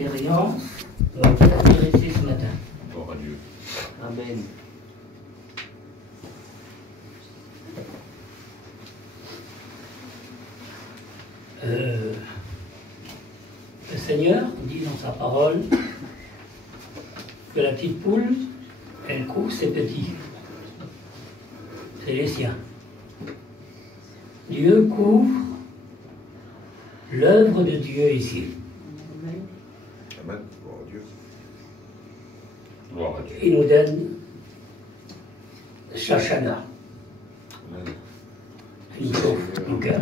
expérience va vous intéresser ce matin. Gloire à Dieu. Amen. Le Seigneur dit dans sa parole que la petite poule, elle couvre ses petits. C'est les siens. Dieu couvre l'œuvre de Dieu ici. Amen. Gloire à Dieu. Gloire à Dieu. Il nous donne Shashana. Amen. Il chauffe nos cœurs.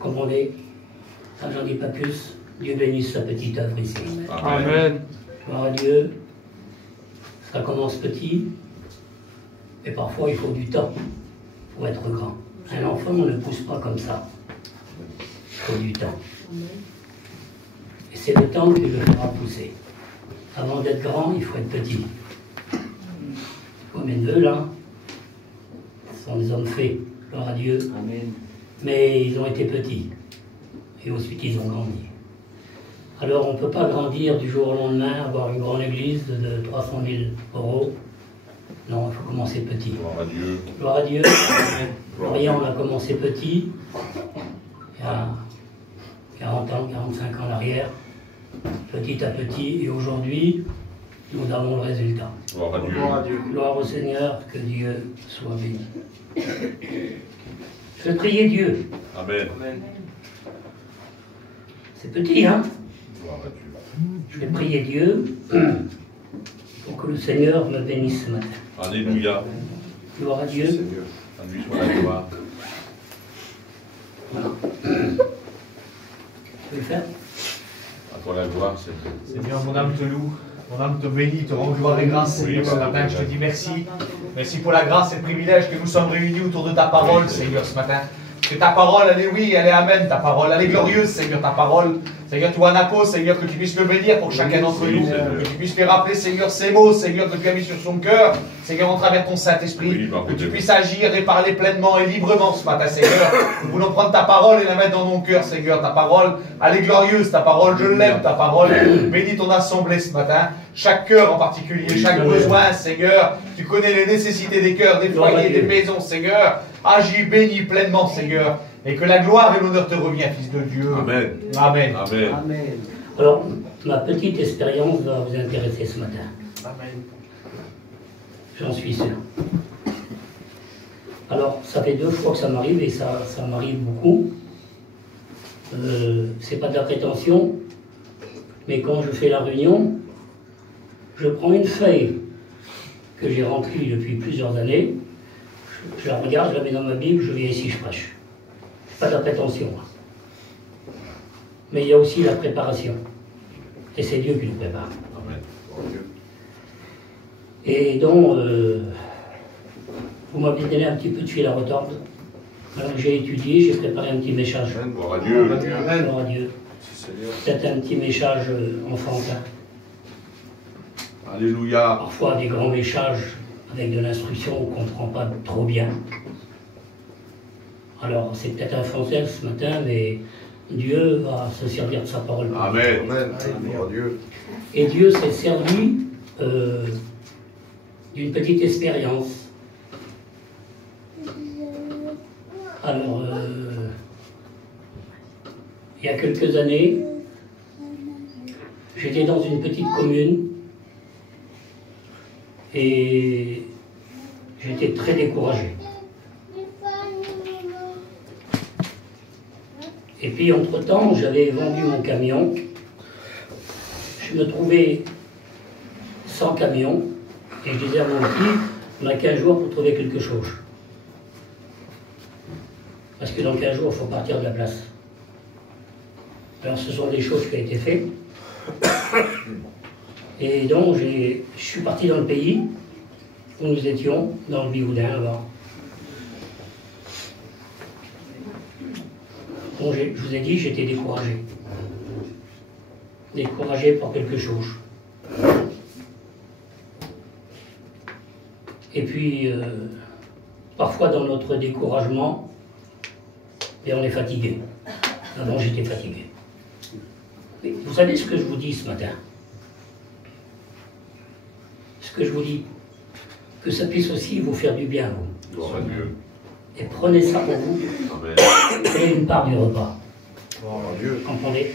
Comme on est, ça j'en dis pas plus, Dieu bénisse sa petite œuvre ici. Amen. Gloire à Dieu, ça commence petit, et parfois il faut du temps pour être grand. Un enfant, on ne pousse pas comme ça. Il faut du temps. Et c'est le temps qui le fera pousser. Avant d'être grand, il faut être petit. Comme mes neveux, là, ce sont des hommes faits, gloire à Dieu. Amen. Mais ils ont été petits. Et ensuite, ils ont grandi. Alors, on ne peut pas grandir du jour au lendemain, avoir une grande église de 300 000 euros. Non, il faut commencer petit. Gloire à Dieu. Gloire à Dieu. Rien, on a commencé petit, il y a 40 ans, 45 ans en arrière, petit à petit, et aujourd'hui, nous avons le résultat. Gloire à Dieu. Gloire à Dieu. Gloire au Seigneur, que Dieu soit béni. Je vais prier Dieu. Amen. Amen. C'est petit, hein? Gloire à Dieu. Je vais prier Dieu pour que le Seigneur me bénisse ce matin. Alléluia. Gloire à Dieu. Seigneur. À lui soit la gloire. Voilà. Je vais le faire. À toi la gloire, Seigneur. Seigneur, mon âme te loue, mon âme te bénit, te rend gloire et grâce, Seigneur, Oui, ce papa, matin. Je te papa. dis merci. Merci pour la grâce et le privilège que nous sommes réunis autour de ta parole, Seigneur, ce matin. Que ta parole, elle est oui, elle est amen, ta parole. Elle est glorieuse, Seigneur, ta parole. Seigneur, toi, Nako, Seigneur, que tu puisses le bénir pour chacun d'entre oui, nous. Seigneur. Que tu puisses lui rappeler, Seigneur, ces mots, Seigneur, que tu as mis sur son cœur. Seigneur, en travers ton Saint-Esprit. Oui, papa, que tu Dieu. puisses agir et parler pleinement et librement ce matin, Seigneur. Nous voulons prendre ta parole et la mettre dans nos cœurs, Seigneur. Ta parole, elle est glorieuse. Ta parole, je l'aime. Ta parole, bénis ton assemblée ce matin. Chaque cœur en particulier, Oui, chaque Seigneur. besoin, Seigneur. Tu connais les nécessités des cœurs, des Gloire à foyers, Dieu. des maisons, Seigneur. Agis, bénis pleinement, Seigneur. Et que la gloire et l'honneur te reviennent, Fils de Dieu. Amen. Amen. Amen. Amen. Alors, ma petite expérience va vous intéresser ce matin. Amen. J'en suis sûr. Alors, ça fait 2 fois que ça m'arrive, et ça m'arrive beaucoup. C'est pas de la prétention, mais quand je fais la réunion, je prends une feuille que j'ai remplie depuis plusieurs années, je la regarde, je la mets dans ma Bible, je viens ici, je prêche. C'est pas de la prétention. Mais il y a aussi la préparation. Et c'est Dieu qui nous prépare. Amen. Gloire à Dieu. Et donc, vous m'avez donné un petit peu de fil à retordre. Alors j'ai étudié, j'ai préparé un petit message. Amen. Gloire à Dieu. Gloire à Dieu. Merci, Seigneur. Peut-être un petit message enfantin. Alléluia. Parfois des grands messages avec de l'instruction qu'on ne comprend pas trop bien. Alors c'est peut-être enfantin ce matin, mais Dieu va se servir de sa parole. Amen. Amen. Gloire à Dieu. Et Dieu s'est servi d'une petite expérience. Alors, il y a quelques années, j'étais dans une petite commune et j'étais très découragé. Et puis, entre-temps, j'avais vendu mon camion. Je me trouvais sans camion et je disais à mon petit, on a 15 jours pour trouver quelque chose. Parce que dans 15 jours, il faut partir de la place. Alors ce sont des choses qui ont été faites. Et donc je suis parti dans le pays où nous étions, dans le Bigoudin là-bas. Donc je vous ai dit, j'étais découragé. Découragé par quelque chose. Et puis, parfois dans notre découragement, et on est fatigué. Avant, j'étais fatigué. Mais vous savez ce que je vous dis ce matin? Ce que je vous dis, que ça puisse aussi vous faire du bien, vous. Gloire à Dieu. Et prenez ça pour vous, Amen. prenez une part du repas. Gloire à Dieu. Comprenez?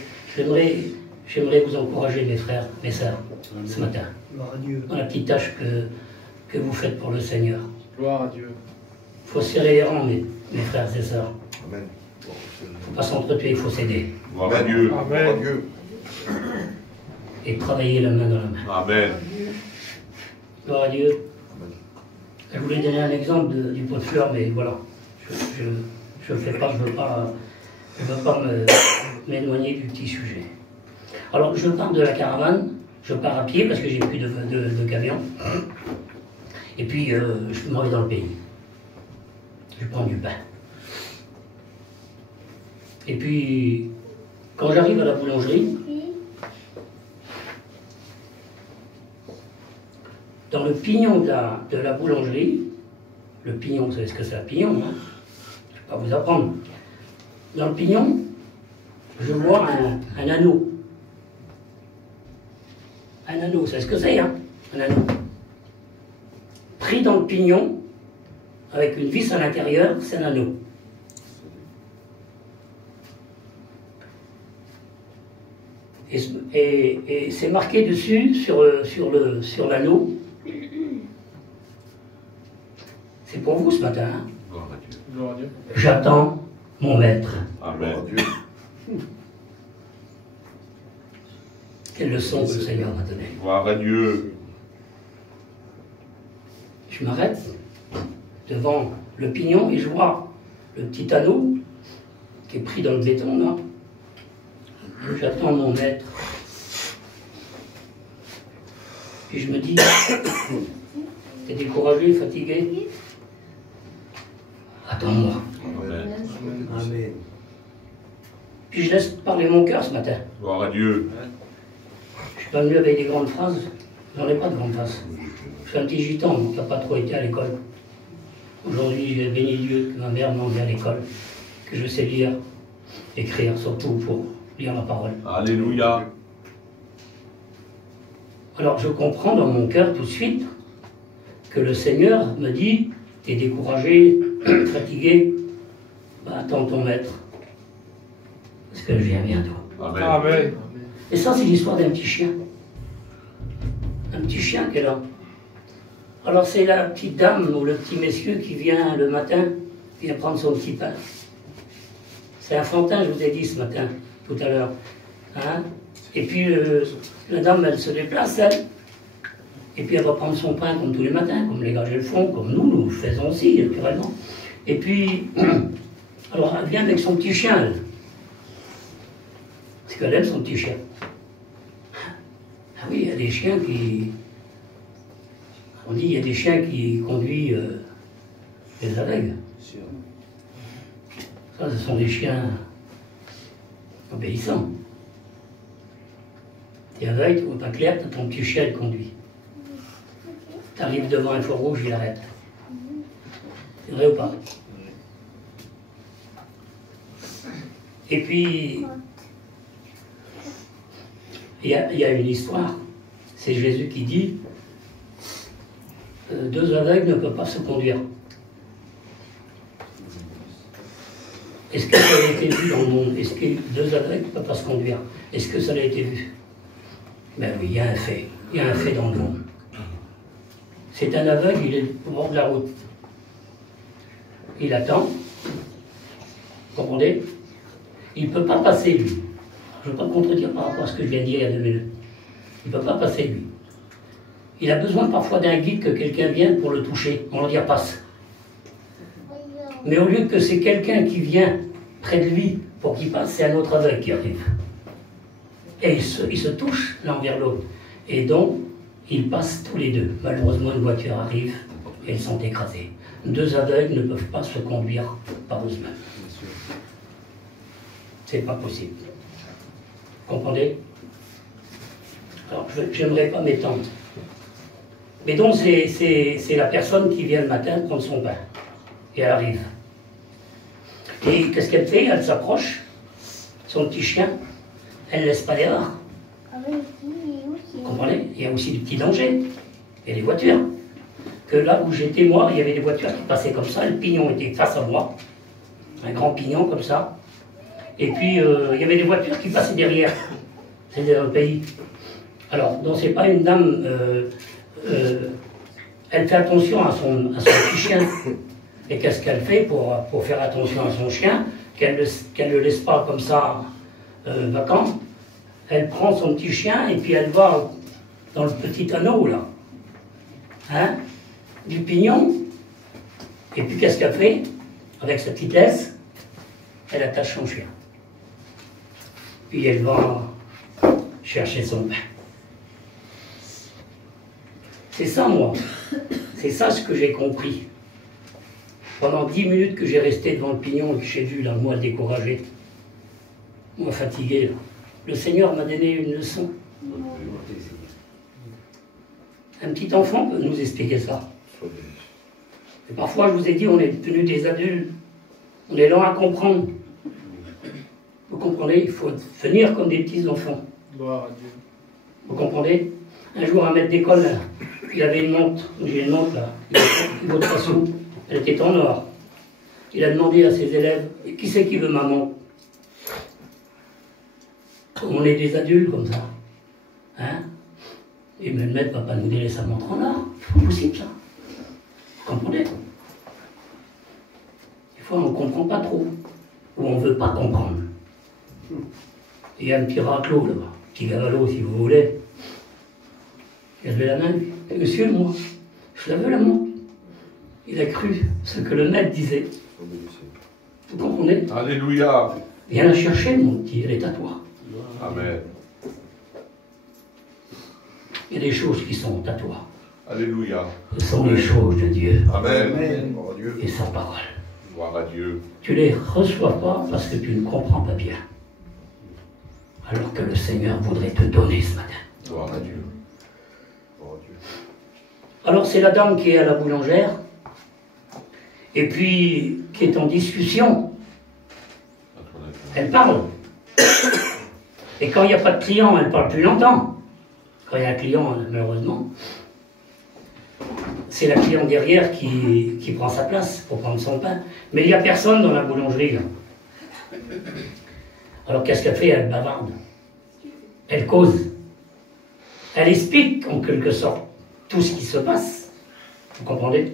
J'aimerais vous encourager, mes frères, mes sœurs, ce matin, Gloire à Dieu. dans la petite tâche que vous faites pour le Seigneur. Gloire à Dieu. Il faut serrer les rangs, mes frères et sœurs. Amen. Il ne faut pas s'entretuer, il faut s'aider. Gloire à Dieu. Amen. Gloire à Dieu. Et travailler la main dans la main. Amen. Gloire à Dieu. Je voulais donner un exemple du pot de fleurs, mais voilà. Je ne le fais pas, je ne veux pas m'éloigner du petit sujet. Alors, je pars de la caravane, je pars à pied parce que j'ai plus de camion. Et puis, je m'en vais dans le pays. Je prends du pain. Et puis, quand j'arrive à la boulangerie, dans le pignon de la boulangerie, le pignon, vous savez ce que c'est un pignon, hein? Je ne vais pas vous apprendre. Dans le pignon, je vois un anneau. Un anneau, c'est ce que c'est, hein? Un anneau. Pris dans le pignon, avec une vis à l'intérieur, c'est un anneau. Et c'est marqué dessus, sur l'anneau. C'est pour vous ce matin, hein? Gloire à Dieu. Gloire à Dieu. J'attends mon maître. Amen. Gloire à Dieu. Quelle leçon que le Seigneur m'a donnée. Gloire à Dieu. Je m'arrête devant le pignon et je vois le petit anneau qui est pris dans le béton là. J'attends mon maître. Puis je me dis, t'es découragé, fatigué? Attends-moi. Amen. Amen. Puis je laisse parler mon cœur ce matin. Gloire à Dieu. Je suis pas venu avec des grandes phrases. J'en ai pas de grandes phrases. Je suis un petit gitan qui n'a pas trop été à l'école. Aujourd'hui, j'ai béni Dieu que ma mère m'a envoyé à l'école, que je sais lire, écrire, surtout pour lire la parole. Alléluia. Alors je comprends dans mon cœur tout de suite que le Seigneur me dit, t'es découragé, fatigué, bah, attends ton maître, parce que je viens bientôt. Amen. Amen. Et ça, c'est l'histoire d'un petit chien. Un petit chien qui est là. Alors c'est la petite dame ou le petit monsieur qui vient le matin, vient prendre son petit pain. C'est un fantin, je vous ai dit ce matin, tout à l'heure. Hein? Et puis la dame, elle se déplace, elle. Et puis elle va prendre son pain comme tous les matins, comme les gars le font, comme nous le faisons aussi, naturellement. Et puis, alors elle vient avec son petit chien, elle. Parce qu'elle aime son petit chien. Ah oui, il y a des chiens qui... On dit, il y a des chiens qui conduisent les aveugles. Ça, ce sont des chiens obéissants. T'es aveugle, tu vois pas clair, t'as ton petit chien, il conduit. T'arrives devant un feu rouge, il arrête. C'est vrai ou pas? Et puis, il y a une histoire. C'est Jésus qui dit, deux aveugles ne peuvent pas se conduire. Est-ce que ça a été vu dans le monde? Est-ce que deux aveugles ne peuvent pas se conduire? Est-ce que ça a été vu? Ben oui, il y a un fait. Il y a un fait dans le monde. C'est un aveugle, il est au bord de la route. Il attend. Vous comprenez? Il ne peut pas passer, lui. Je ne veux pas me contredire par rapport à ce que je viens de dire il y a 2 minutes. Il ne peut pas passer, lui. Il a besoin parfois d'un guide, que quelqu'un vienne pour le toucher. On lui dit passe. Mais au lieu que c'est quelqu'un qui vient près de lui pour qu'il passe, c'est un autre aveugle qui arrive. Et ils se touchent l'un vers l'autre. Et donc, ils passent tous les deux. Malheureusement, une voiture arrive et ils sont écrasés. Deux aveugles ne peuvent pas se conduire par eux-mêmes. C'est pas possible. Vous comprenez? Alors, je n'aimerais pas m'étendre. Mais donc, c'est la personne qui vient le matin prendre son pain. Et elle arrive. Et qu'est-ce qu'elle fait? Elle s'approche, son petit chien, elle ne laisse pas d'erreur. Vous comprenez? Il y a aussi des petits dangers. Il y a des voitures. Que là où j'étais, moi, il y avait des voitures qui passaient comme ça, le pignon était face à moi, un grand pignon comme ça. Et puis, il y avait des voitures qui passaient derrière. C'est dans le pays. Alors, donc c'est pas une dame... elle fait attention à son petit chien. Et qu'est-ce qu'elle fait pour faire attention à son chien? Qu'elle ne le laisse pas comme ça vacant. Elle prend son petit chien et puis elle va dans le petit anneau là. Hein? Du pignon. Et puis qu'est-ce qu'elle fait? Avec sa petite laisse, elle attache son chien. Puis elle va chercher son pain. C'est ça, moi. C'est ça ce que j'ai compris. Pendant 10 minutes que j'ai resté devant le pignon et que j'ai vu, là, moi, découragé, moi, fatigué, là. Le Seigneur m'a donné une leçon. Un petit enfant peut nous expliquer ça. Et parfois, je vous ai dit, on est devenus des adultes. On est lent à comprendre. Vous comprenez? Il faut venir comme des petits enfants. Vous comprenez? Un jour, un maître d'école, il avait une montre. J'ai une montre, là. Il vaut 3 sous. Elle était en or. Il a demandé à ses élèves, qui c'est qui veut ma montre? On est des adultes comme ça. Hein? Et le maître ne va pas nous donner sa montre en or. C'est pas possible, ça. Vous comprenez? Des fois, on ne comprend pas trop. Ou on ne veut pas comprendre. Il y a un petit raclot, là-bas. Petit gavalot, si vous voulez. Il a levé la main. Monsieur, moi, je l'avais la montre. Il a cru ce que le maître disait. Vous comprenez? Alléluia. Viens la chercher, mon petit, elle est à toi. Amen. Il y a des choses qui sont à toi. Alléluia. Ce sont les choses de Dieu Amen. et sa parole. Gloire à Dieu. Tu les reçois pas parce que tu ne comprends pas bien. Alors que le Seigneur voudrait te donner ce matin. Gloire à Dieu. Alors c'est la dame qui est à la boulangère, et puis qui est en discussion. Elle parle. Et quand il n'y a pas de client, elle parle plus longtemps. Quand il y a un client, malheureusement, c'est la cliente derrière qui prend sa place pour prendre son pain. Mais il n'y a personne dans la boulangerie, là. Alors qu'est-ce qu'elle fait? Elle bavarde. Elle cause. Elle explique, en quelque sorte, tout ce qui se passe. Vous comprenez?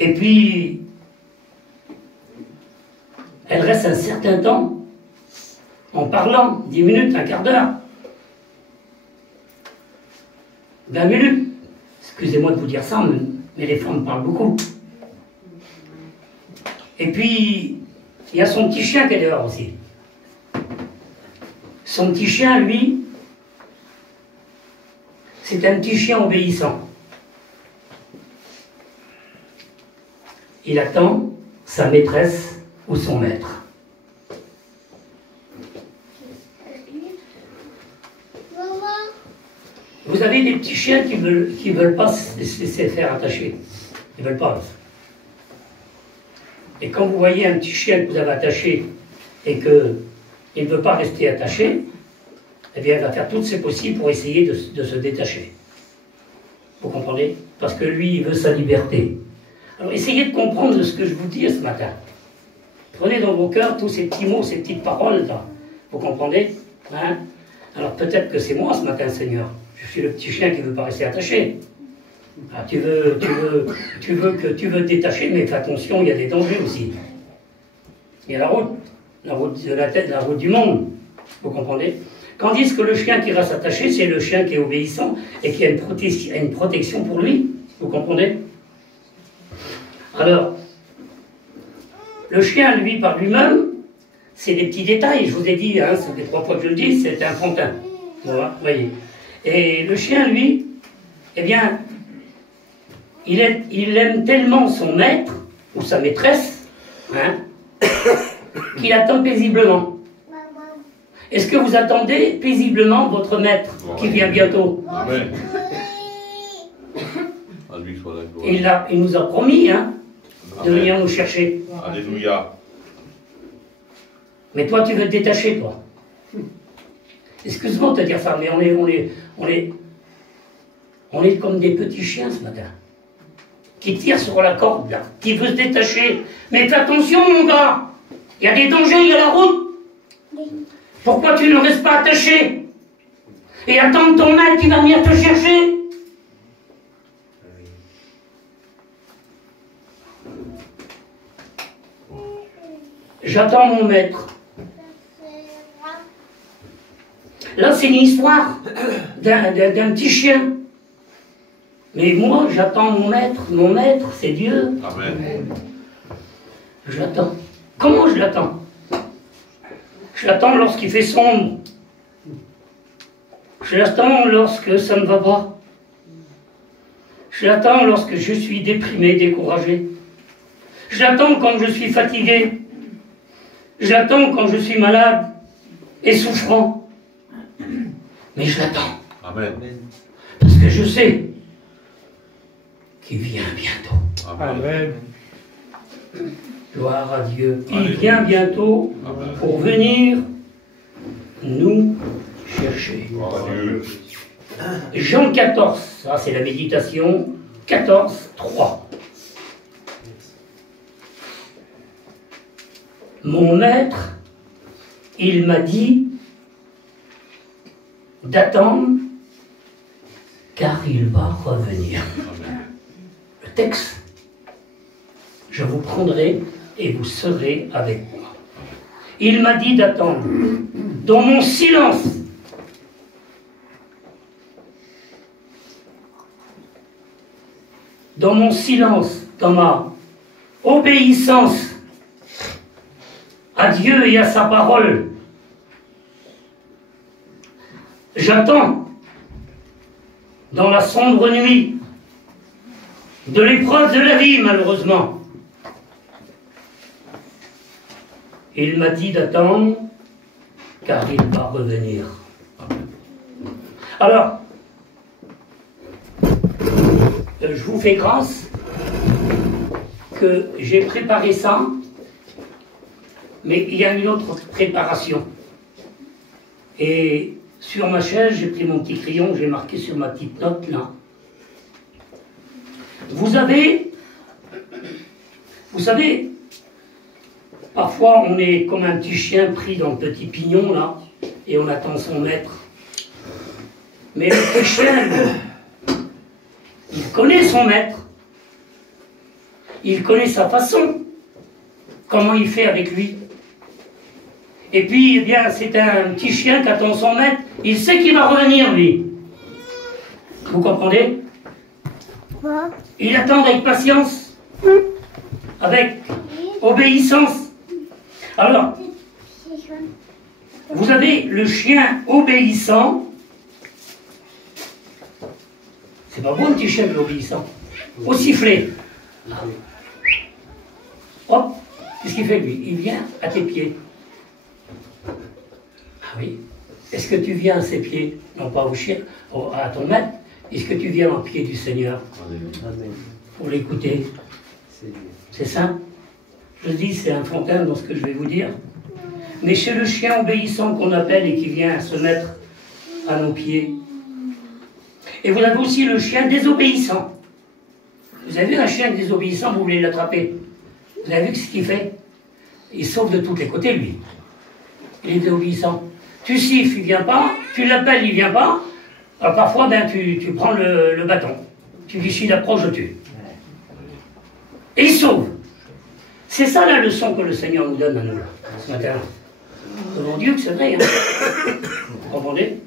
Et puis, elle reste un certain temps en parlant, 10 minutes, un quart d'heure, 20 minutes. Excusez-moi de vous dire ça, mais les femmes parlent beaucoup. Et puis, il y a son petit chien qui est dehors aussi. Son petit chien, lui, c'est un petit chien obéissant. Il attend sa maîtresse ou son maître. Vous avez des petits chiens qui veulent pas se laisser faire attacher. Ils veulent pas. Et quand vous voyez un petit chien que vous avez attaché et qu'il ne veut pas rester attaché, eh bien, il va faire tout ce possible pour essayer de se détacher. Vous comprenez? Parce que lui, il veut sa liberté. Alors, essayez de comprendre ce que je vous dis ce matin. Prenez dans vos cœurs tous ces petits mots, ces petites paroles, là. Vous comprenez? Hein? Alors, peut-être que c'est moi ce matin, Seigneur. Je suis le petit chien qui ne veut pas rester attaché. Ah, tu veux te détacher, mais fais attention, il y a des dangers aussi. Il y a la route de la tête, la route du monde. Vous comprenez? Tandis que le chien qui reste attaché, c'est le chien qui est obéissant et qui a une protection pour lui. Vous comprenez? Alors, le chien, lui, par lui-même, c'est des petits détails. Je vous ai dit, hein, ça fait 3 fois que je le dis, c'est un fontaine. Voilà, voyez. Et le chien, lui, eh bien, il aime tellement son maître, ou sa maîtresse, hein, qu'il attend paisiblement. Est-ce que vous attendez paisiblement votre maître qui vient bientôt? Amen. À lui soit la gloire. Il nous a promis, hein, de Amen. venir nous chercher. Alléluia. Mais toi, tu veux te détacher, toi. Excuse-moi de te dire ça, mais on est comme des petits chiens ce matin, qui tirent sur la corde, là, qui veulent se détacher. Mais fais attention, mon gars, il y a des dangers, il y a la route. Pourquoi tu ne restes pas attaché et attends ton maître qui va venir te chercher? J'attends mon maître. Là, c'est une histoire d'un petit chien. Mais moi, j'attends mon maître. Mon maître, c'est Dieu. Amen. Je l'attends. Comment je l'attends? Je l'attends lorsqu'il fait sombre. Je l'attends lorsque ça ne va pas. Je l'attends lorsque je suis déprimé, découragé. Je l'attends quand je suis fatigué. Je l'attends quand je suis malade et souffrant. Mais je l'attends. Amen. Parce que je sais qu'il vient bientôt. Amen. Gloire à Dieu. Il vient bientôt pour venir nous chercher. Gloire à Dieu. Jean 14, ça c'est la méditation, 14, 3. Mon maître, il m'a dit d'attendre car il va revenir. Amen. Le texte, je vous prendrai et vous serez avec moi. Il m'a dit d'attendre dans mon silence. Dans mon silence, dans ma obéissance à Dieu et à sa parole. J'attends dans la sombre nuit de l'épreuve de la vie, malheureusement. Il m'a dit d'attendre, car il va revenir. Alors, je vous fais grâce que j'ai préparé ça, mais il y a une autre préparation. Et sur ma chaise, j'ai pris mon petit crayon, j'ai marqué sur ma petite note, là. Vous savez, parfois on est comme un petit chien pris dans le petit pignon, là, et on attend son maître. Mais le petit chien, il connaît son maître. Il connaît sa façon, comment il fait avec lui. Et puis, eh bien, c'est un petit chien qui attend son maître. Il sait qu'il va revenir, lui. Vous comprenez? Il attend avec patience, avec obéissance. Alors, vous avez le chien obéissant. C'est pas bon, un petit chien obéissant. Au sifflet. Hop, qu'est-ce qu'il fait, lui? Il vient à tes pieds. Ah oui. Est-ce que tu viens à ses pieds? Non pas au chien, à ton maître. Est-ce que tu viens aux pieds du Seigneur? Pour l'écouter? C'est ça? Je dis, c'est enfantin dans ce que je vais vous dire. Mais chez le chien obéissant qu'on appelle et qui vient se mettre à nos pieds. Et vous avez aussi le chien désobéissant. Vous avez vu un chien désobéissant, vous voulez l'attraper. Vous avez vu ce qu'il fait? Il sauve de tous les côtés, lui. Il est désobéissant. Tu siffles, il ne vient pas. Tu l'appelles, il ne vient pas. Alors parfois, ben, tu prends le bâton. Tu dis, s'il approche, je tue. Et il sauve. C'est ça la leçon que le Seigneur nous donne à nous, là, ce matin. Devant Dieu que c'est vrai. Hein. Vous comprenez?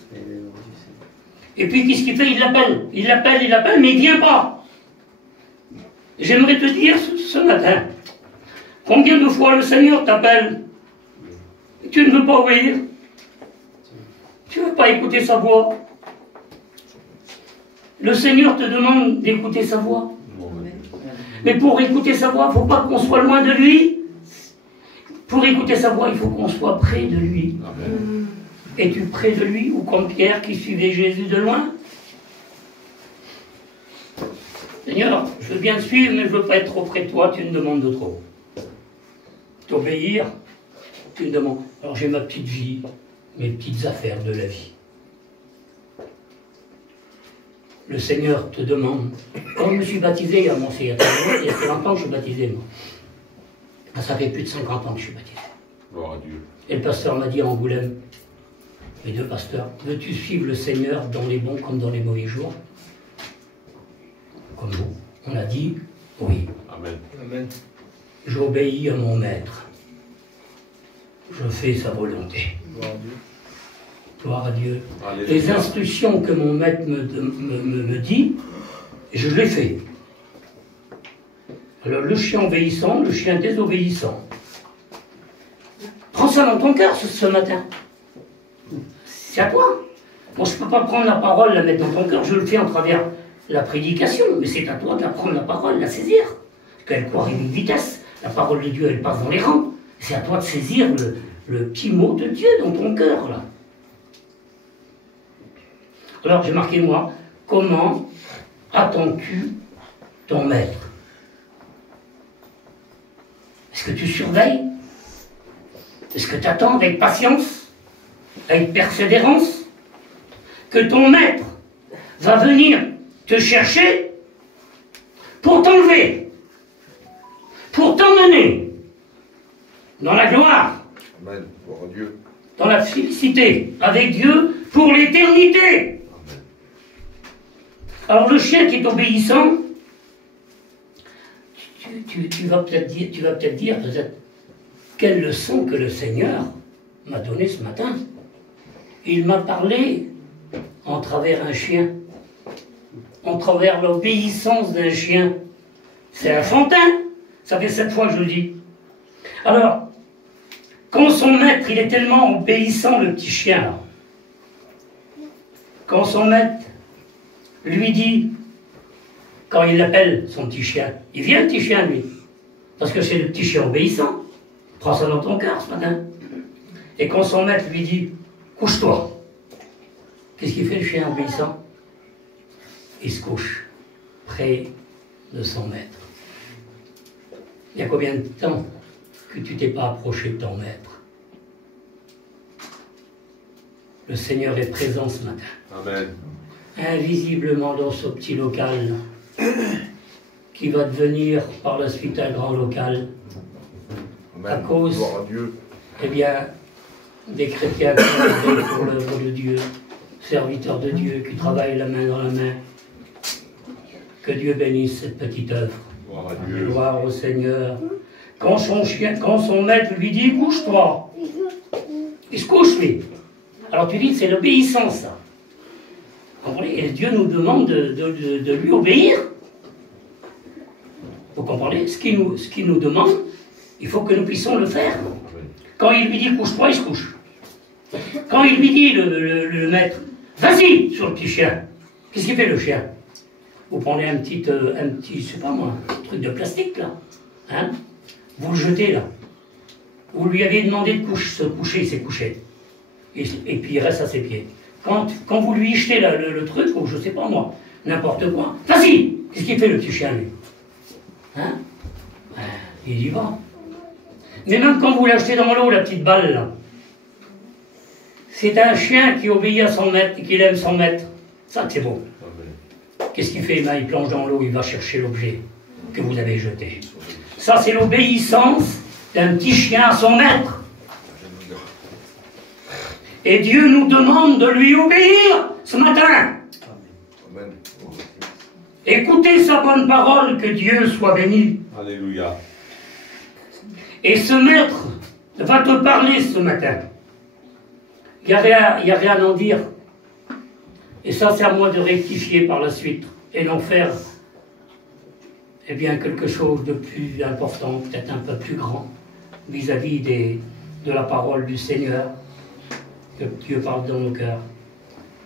Et puis, qu'est-ce qu'il fait? Il l'appelle. Il l'appelle, mais il ne vient pas. J'aimerais te dire ce matin, combien de fois le Seigneur t'appelle et tu ne veux pas obéir? Tu ne veux pas écouter sa voix? Le Seigneur te demande d'écouter sa voix. Mais pour écouter sa voix, il ne faut pas qu'on soit loin de lui. Pour écouter sa voix, il faut qu'on soit près de lui. Amen. Es-tu près de lui ou comme Pierre qui suivait Jésus de loin? Seigneur, je veux bien te suivre, mais je ne veux pas être trop près de toi, tu me demandes de trop. T'obéir, tu me demandes. Alors j'ai ma petite vie, mes petites affaires de la vie. Le Seigneur te demande, quand je me suis baptisé à Monseigneur, il y a fait longtemps que je suis baptisé, moi. Ben, ça fait plus de 50 ans que je suis baptisé. Gloire à Dieu. Et le pasteur m'a dit à Angoulême, les deux pasteurs, veux-tu suivre le Seigneur dans les bons comme dans les mauvais jours? Comme vous. On a dit, oui. Amen. Amen. J'obéis à mon maître. Je fais sa volonté. Gloire à Dieu. Gloire à Dieu. Alléluia. Les instructions que mon maître me dit, je les fais. Alors le chien obéissant, le chien désobéissant. Prends ça dans ton cœur ce matin. C'est à toi. Moi je ne peux pas prendre la parole, la mettre dans ton cœur, je le fais en travers la prédication, mais c'est à toi d'apprendre la parole, la saisir. Qu'elle court à une vitesse. La parole de Dieu, elle passe dans les rangs. C'est à toi de saisir le petit mot de Dieu dans ton cœur, là. Alors j'ai marqué, moi, comment attends-tu ton maître? Est-ce que tu surveilles? Est-ce que tu attends avec patience, avec persévérance, que ton maître va venir te chercher pour t'enlever, pour t'emmener dans la gloire, Amen. Gloire à Dieu. dans la félicité avec Dieu pour l'éternité? Amen. Alors le chien qui est obéissant, tu vas peut-être dire, quelle leçon que le Seigneur m'a donnée ce matin. Il m'a parlé en travers un chien, en travers l'obéissance d'un chien. C'est enfantin, ça fait 7 fois que je le dis. Alors, quand son maître, il est tellement obéissant, le petit chien, là, quand son maître lui dit, quand il l'appelle, son petit chien, il vient le petit chien, lui, parce que c'est le petit chien obéissant. Prends ça dans ton cœur ce matin. Et quand son maître lui dit, couche-toi, qu'est-ce qu'il fait le chien obéissant? Il se couche près de son maître. Il y a combien de temps que tu t'es pas approché de ton maître? Le Seigneur est présent ce matin. Amen. Invisiblement dans ce petit local qui va devenir par la suite un grand local Amen. à cause, Gloire à Dieu. eh bien, des chrétiens qui ont œuvré pour l'œuvre de Dieu, serviteurs de Dieu qui travaillent la main dans la main. Que Dieu bénisse cette petite œuvre. Gloire à Dieu. Gloire au Seigneur. Quand son maître lui dit couche-toi, il se couche lui. Alors tu dis c'est l'obéissance ça. Et Dieu nous demande de lui obéir. Vous comprenez? Ce qu'il nous demande, il faut que nous puissions le faire. Quand il lui dit couche-toi, il se couche. Quand il lui dit le maître, vas-y sur le petit chien, qu'est-ce qu'il fait le chien? Vous prenez un petit, je sais pas moi, un truc de plastique là, hein? Vous le jetez là. Vous lui avez demandé de se coucher, il s'est couché. Et puis il reste à ses pieds. Quand vous lui jetez le truc, ou je sais pas moi, n'importe quoi, vas-y! Qu'est-ce qu'il fait le petit chien lui? Hein? Il y va. Mais même quand vous l'achetez dans l'eau, la petite balle là, c'est un chien qui obéit à son maître et qui aime son maître. Ça c'est beau. Amen. Qu'est-ce qu'il fait? Il plonge dans l'eau, il va chercher l'objet que vous avez jeté. Ça, c'est l'obéissance d'un petit chien à son maître. Et Dieu nous demande de lui obéir ce matin. Amen. Écoutez sa bonne parole, que Dieu soit béni. Alléluia. Et ce maître va te parler ce matin. Il n'y a rien à en dire. Et ça, c'est à moi de rectifier par la suite et d'en faire eh bien, quelque chose de plus important, peut-être un peu plus grand, vis-à-vis de la parole du Seigneur, que Dieu parle dans nos cœurs.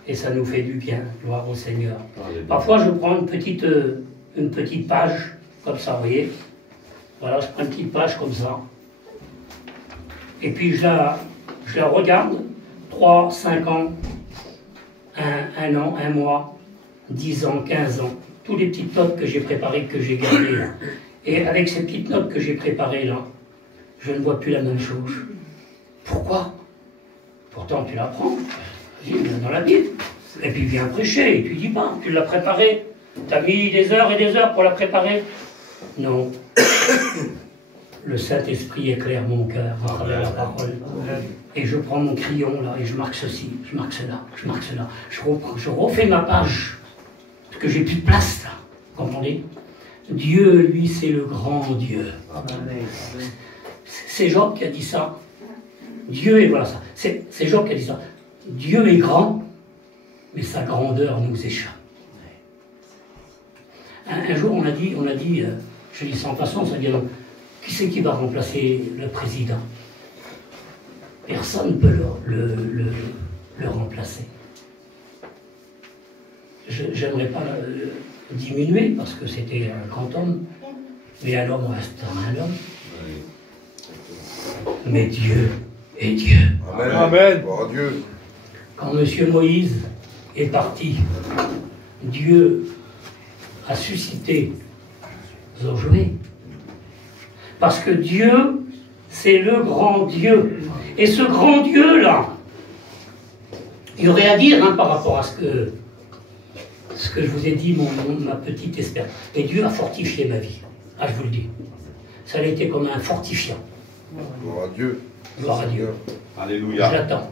Et ça nous fait du bien, gloire au Seigneur. Alléluia. Parfois, je prends une petite page, comme ça, vous voyez. Voilà, je prends une petite page comme ça. Et puis, je la regarde, 3, 5 ans, un an, 1 mois, 10 ans, 15 ans. Toutes les petites notes que j'ai préparées, que j'ai gardées là. Et avec ces petites notes que j'ai préparées là, je ne vois plus la même chose. Pourquoi? Pourtant, tu l'apprends. Dans la Bible. Et puis, viens prêcher, et tu dis pas. Tu l'as préparé. Tu as mis des heures et des heures pour la préparer. Non. Le Saint-Esprit éclaire mon cœur à travers la parole. Et je prends mon crayon là, et je marque ceci, je marque cela, je marque cela. Je refais ma page. Parce que j'ai plus de place là. Comprenez? Dieu, lui, c'est le grand Dieu. C'est Job qui a dit ça. Dieu est, voilà ça. C'est Job qui a dit ça. Dieu est grand, mais sa grandeur nous échappe. Un jour, on a dit, je dis ça en passant, ça dit alors, qui c'est qui va remplacer le président? Personne ne peut le remplacer. J'aimerais pas diminuer, parce que c'était un grand homme, mais un homme reste un homme. Mais Dieu est Dieu. Amen. Amen. Gloire à Dieu. Quand M. Moïse est parti, Dieu a suscité Josué. Parce que Dieu, c'est le grand Dieu. Et ce grand Dieu-là, il y aurait à dire par rapport à ce que je vous ai dit, ma petite espérance. Et Dieu a fortifié ma vie. Ah, je vous le dis. Ça a été comme un fortifiant. Gloire à Dieu. Gloire à Dieu. Alléluia. Je l'attends.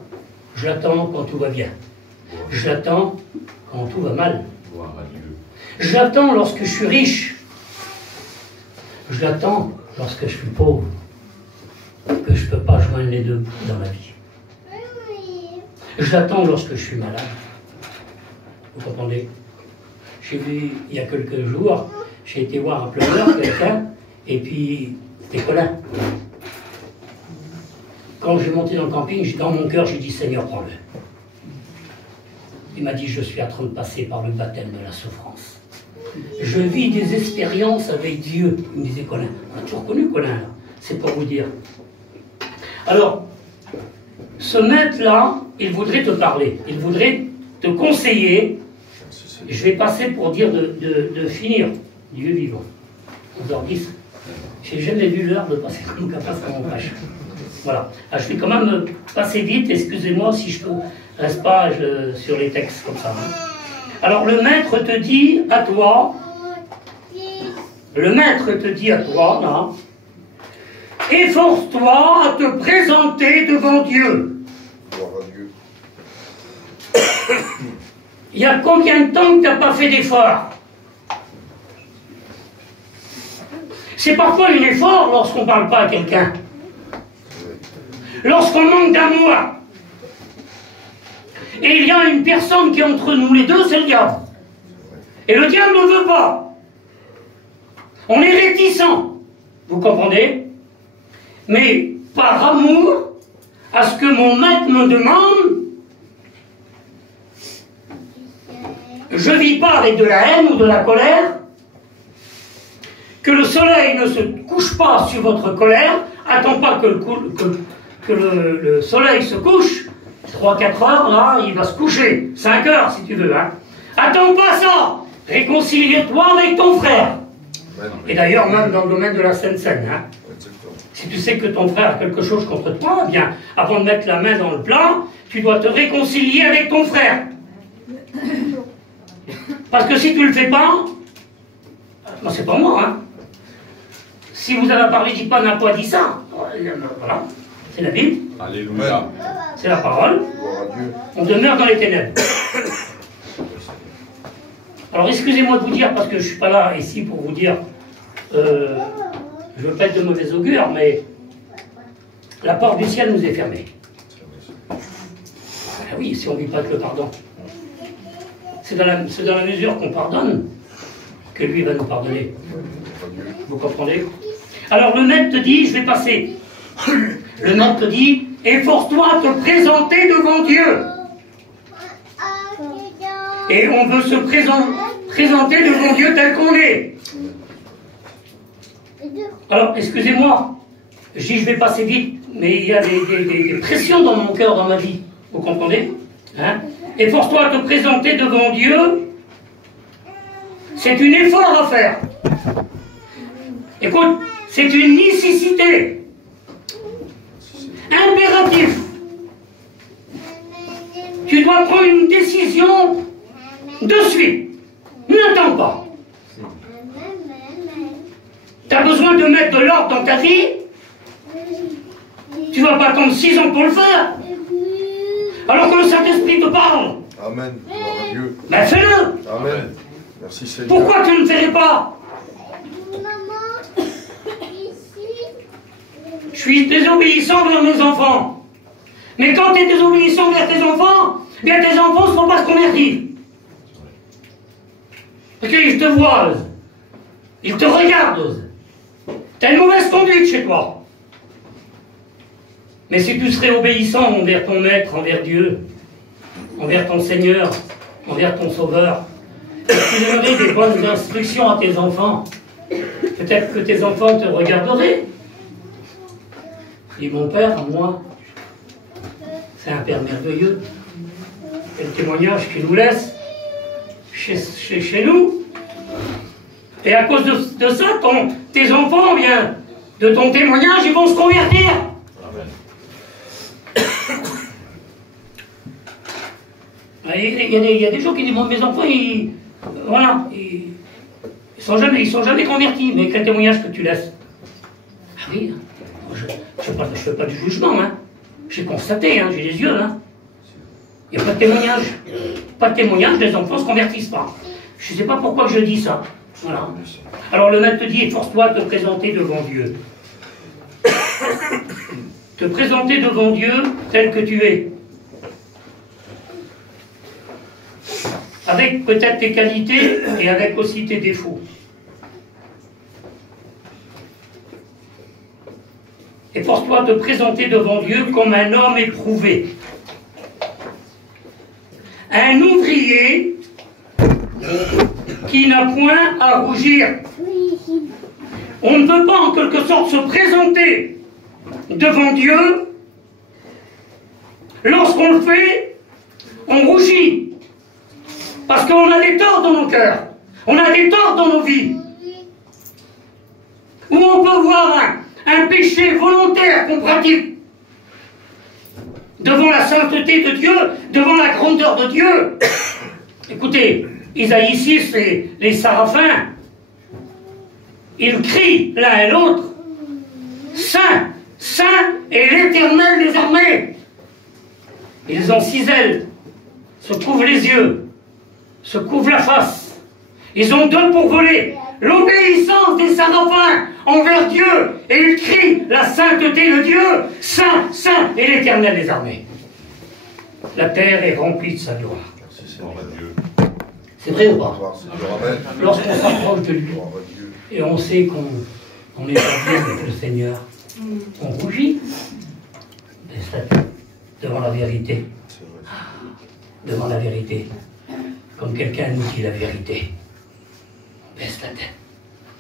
Je l'attends quand tout va bien. Je l'attends quand tout va mal. Gloire à Dieu. Je l'attends lorsque je suis riche. Je l'attends lorsque je suis pauvre. Que je ne peux pas joindre les deux bouts dans la vie. Je l'attends lorsque je suis malade. Vous comprenez? J'ai vu, il y a quelques jours, j'ai été voir un pleureur, quelqu'un, et puis c'était Colin. Quand j'ai monté dans le camping, dans mon cœur, j'ai dit, Seigneur, prends-le. Il m'a dit, je suis en train de passer par le baptême de la souffrance. Je vis des expériences avec Dieu. Il me disait, Colin, on a toujours connu Colin, là. C'est pour vous dire. Alors, ce maître-là, il voudrait te parler, il voudrait te conseiller. Je vais passer pour dire de finir. Dieu vivant. 11h10. J'ai jamais vu l'heure de passer comme capable comme on pêche. Voilà. Alors, je vais quand même passer vite, excusez-moi si je reste pas sur les textes comme ça. Alors le maître te dit à toi, là, efforce-toi à te présenter devant Dieu. Gloire à Dieu. Il y a combien de temps que tu n'as pas fait d'effort? C'est parfois un effort lorsqu'on ne parle pas à quelqu'un. Lorsqu'on manque d'amour. Et il y a une personne qui est entre nous les deux, c'est le diable. Et le diable ne veut pas. On est réticents. Vous comprenez? Mais par amour à ce que mon maître me demande, je ne vis pas avec de la haine ou de la colère. Que le soleil ne se couche pas sur votre colère. Attends pas que le soleil se couche. 3-4 heures, là, il va se coucher. 5 heures, si tu veux. Hein. Attends pas ça. Réconcilie-toi avec ton frère. Amen. Et d'ailleurs, même dans le domaine de la Sainte-Seine. Hein. Si tu sais que ton frère a quelque chose contre toi, eh bien, avant de mettre la main dans le plat, tu dois te réconcilier avec ton frère. Parce que si tu ne le fais pas, ben c'est pas moi, hein. Si vous avez parlé, dit pas n'a pas dit ça. Voilà, c'est la Bible. Alléluia. C'est la parole. Gloire à Dieu. On demeure dans les ténèbres. Alors excusez-moi de vous dire, parce que je ne suis pas là ici pour vous dire, je ne veux pas être de mauvais augure, mais la porte du ciel nous est fermée. Ah oui, si on ne vit pas avec le pardon. C'est dans la mesure qu'on pardonne que lui va nous pardonner. Vous comprenez? Alors le maître te dit, je vais passer. Le maître te dit, efforce-toi à te présenter devant Dieu. Et on veut se présenter devant Dieu tel qu'on est. Alors, excusez-moi, je dis je vais passer vite, mais il y a des pressions dans mon cœur, dans ma vie. Vous comprenez? Hein? Efforce-toi à te présenter devant Dieu. C'est un effort à faire. Écoute, c'est une nécessité. Impératif. Tu dois prendre une décision de suite. N'attends pas. Tu as besoin de mettre de l'ordre dans ta vie. Tu ne vas pas attendre 6 ans pour le faire. Alors que le Saint-Esprit te parle. Amen. Gloire à Dieu. Ben fais-le. Amen. Merci Seigneur. Pourquoi tu ne le ferais pas? Je suis désobéissant vers mes enfants. Mais quand tu es désobéissant vers tes enfants, bien tes enfants ne seront pas convertis. Parce qu'ils te voient. Ils te regardent. Tu as une mauvaise conduite chez toi. Mais si tu serais obéissant envers ton maître, envers Dieu, envers ton Seigneur, envers ton Sauveur, et tu donnerais des bonnes instructions à tes enfants, peut-être que tes enfants te regarderaient. Et mon père, moi, c'est un père merveilleux. Et le témoignage qu'il nous laisse chez nous. Et à cause de ça, tes enfants, bien, de ton témoignage, ils vont se convertir. Il y a des gens qui disent, bon, mes enfants, ils sont jamais convertis, mais quel témoignage que tu laisses? Ah oui, je ne fais pas du jugement, hein. J'ai constaté, hein, j'ai les yeux, hein. Il n'y a pas de témoignage. Pas de témoignage, les enfants ne se convertissent pas. Je ne sais pas pourquoi je dis ça. Voilà. Alors le maître te dit, efforce-toi de te présenter devant Dieu. Te présenter devant Dieu tel que tu es. Avec peut-être tes qualités et avec aussi tes défauts. Efforce-toi de te présenter devant Dieu comme un homme éprouvé. Un ouvrier qui n'a point à rougir. On ne peut pas en quelque sorte se présenter devant Dieu. Lorsqu'on le fait, on rougit. Parce qu'on a des torts dans nos cœurs. On a des torts dans nos vies. Où on peut voir un péché volontaire qu'on pratique devant la sainteté de Dieu, devant la grandeur de Dieu. Écoutez, Isaïe 6, les Séraphins, ils crient l'un et l'autre, Saint, Saint est l'Éternel des armées. Ils ont 6 ailes, se couvrent les yeux, se couvrent la face. Ils ont 2 pour voler. L'obéissance des Séraphins envers Dieu, et ils crient la sainteté de Dieu, Saint, Saint est l'Éternel des armées. La terre est remplie de sa gloire. C'est vrai ou pas? Lorsqu'on s'approche de lui, et on sait qu'on est bien avec le Seigneur, on rougit devant la vérité. Devant la vérité. Comme quelqu'un nous dit la vérité. On baisse la tête.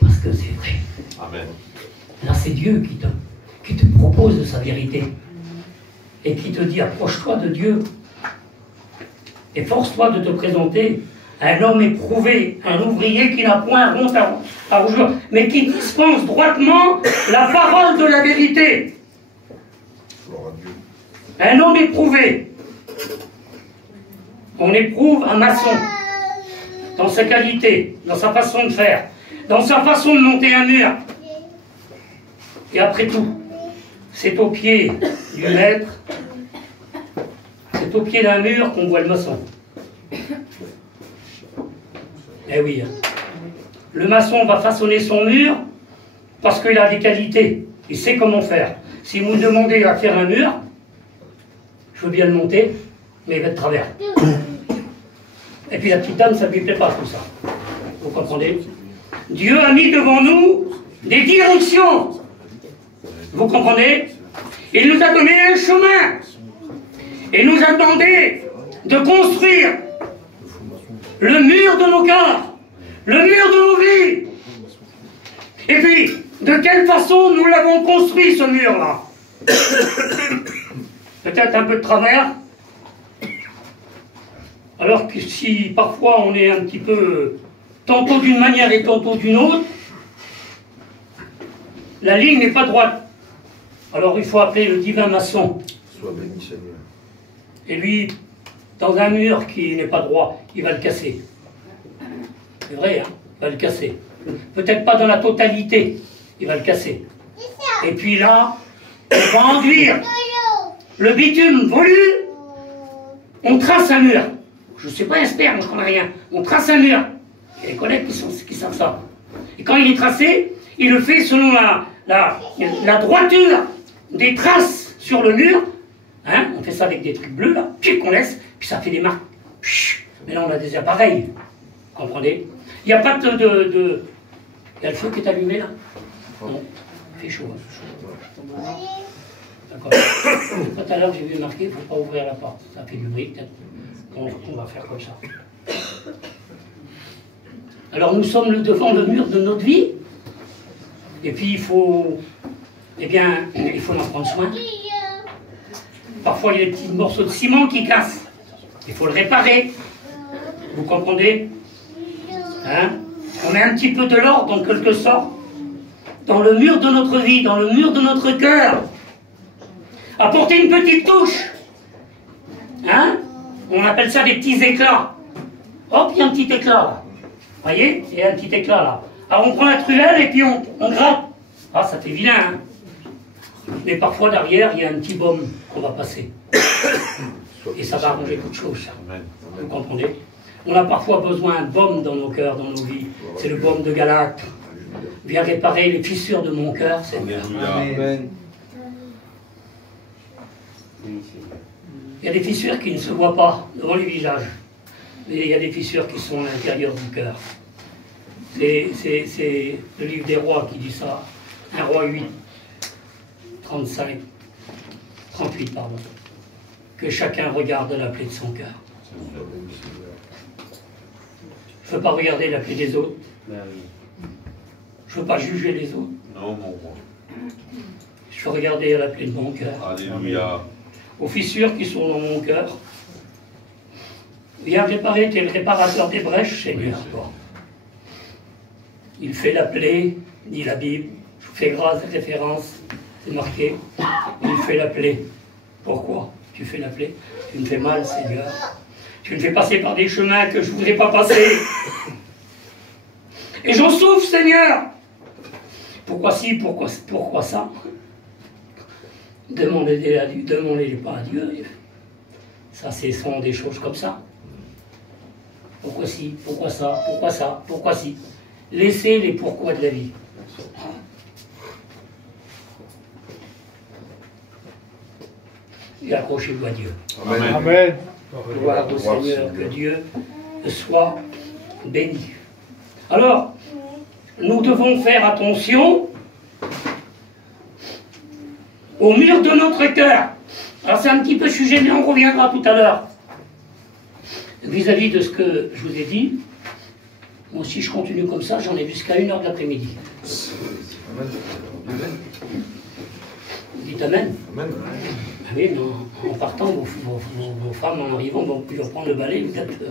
Parce que c'est vrai. Amen. Là, c'est Dieu qui te propose sa vérité. Et qui te dit, approche-toi de Dieu. Efforce-toi de te présenter un homme éprouvé, un ouvrier qui n'a point honte à rougir, mais qui dispense droitement la parole de la vérité. Un homme éprouvé. On éprouve un maçon dans sa qualité, dans sa façon de faire, dans sa façon de monter un mur. Et après tout, c'est au pied du maître, c'est au pied d'un mur qu'on voit le maçon. Eh oui, le maçon va façonner son mur parce qu'il a des qualités, il sait comment faire. Si vous me demandez à faire un mur, je veux bien le monter, mais il va de travers. Et puis la petite dame, ça ne lui plaît pas tout ça. Vous comprenez? Dieu a mis devant nous des directions. Vous comprenez? Il nous a donné un chemin. Il nous a demandé de construire le mur de nos cœurs, le mur de nos vies. Et puis, de quelle façon nous l'avons construit, ce mur-là? Peut-être un peu de travers. Alors que si parfois on est un petit peu tantôt d'une manière et tantôt d'une autre, la ligne n'est pas droite. Alors il faut appeler le divin maçon. Sois béni, Seigneur. Et lui, dans un mur qui n'est pas droit, il va le casser. C'est vrai, hein, il va le casser. Peut-être pas dans la totalité, il va le casser. Et puis là, on va enduire le bitume volu, on trace un mur. Je ne suis pas expert, je ne connais rien. On trace un mur. Il y a des collègues qui savent ça. Et quand il est tracé, il le fait selon la droiture des traces sur le mur. Hein, on fait ça avec des trucs bleus, là, puis qu'on laisse, puis ça fait des marques. Mais là, on a des appareils. Vous comprenez? Il n'y a pas de... Il y a le feu qui est allumé, là? Non, il fait chaud. Hein. D'accord. Tout à l'heure, j'ai vu marquer, il ne faut pas ouvrir la porte. Ça fait du bruit, peut-être. On va faire comme ça. Alors, nous sommes devant le mur de notre vie. Et puis, il faut en prendre soin. Parfois, il y a des petits morceaux de ciment qui cassent. Il faut le réparer. Vous comprenez? Hein? On met un petit peu de l'ordre, en quelque sorte, dans le mur de notre vie, dans le mur de notre cœur. Apporter une petite touche. Hein? On appelle ça des petits éclats. Hop, il y a un petit éclat là. Vous voyez? Il y a un petit éclat là. Alors on prend la truelle et puis on gratte. Ah, ça fait vilain, hein? Mais parfois derrière, il y a un petit baume qu'on va passer. Et ça va arranger beaucoup de choses, ça. Vous comprenez? On a parfois besoin de baume dans nos cœurs, dans nos vies. C'est le baume de Galate. Viens réparer les fissures de mon cœur, Seigneur. Amen. Il y a des fissures qui ne se voient pas devant les visages. Mais il y a des fissures qui sont à l'intérieur du cœur. C'est le livre des rois qui dit ça. 1 roi 8, 38, pardon. Que chacun regarde la plaie de son cœur. Je ne veux pas regarder la plaie des autres. Je ne veux pas juger les autres. Non, mon roi. Je veux regarder la plaie de mon cœur. Alléluia. Aux fissures qui sont dans mon cœur. Viens réparer, tu es le réparateur des brèches, Seigneur. Toi. Il fait la plaie, dit la Bible. Je vous fais grâce et référence, c'est marqué. Il fait la plaie. Pourquoi tu fais la plaie? Tu me fais mal, Seigneur. Tu me fais passer par des chemins que je ne voudrais pas passer. Et j'en souffre, Seigneur. Pourquoi si, pourquoi ça? Demandez-les pas à Dieu. Ça, ce sont des choses comme ça. Pourquoi si, pourquoi ça, pourquoi ça, pourquoi si. Laissez les pourquoi de la vie. Et accrochez-vous à Dieu. Amen. Amen. Gloire au Seigneur, que Dieu soit béni. Alors, nous devons faire attention au mur de notre cœur. Alors c'est un petit peu sujet, mais on reviendra tout à l'heure. Vis-à-vis de ce que je vous ai dit, moi si je continue comme ça, j'en ai jusqu'à 1h de l'après-midi. Vous dites Amen. Amen. Ah oui, mais en partant, vos femmes, en arrivant, vont prendre le balai, vous êtes...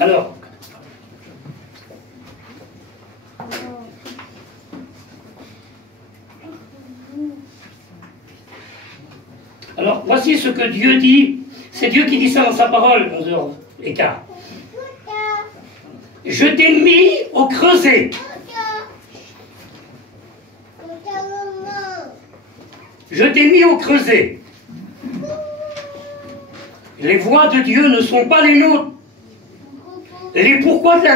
Alors, voici ce que Dieu dit. C'est Dieu qui dit ça dans sa parole, 11h15. Je t'ai mis au creuset. Je t'ai mis au creuset. Les voies de Dieu ne sont pas les nôtres. Les pourquoi de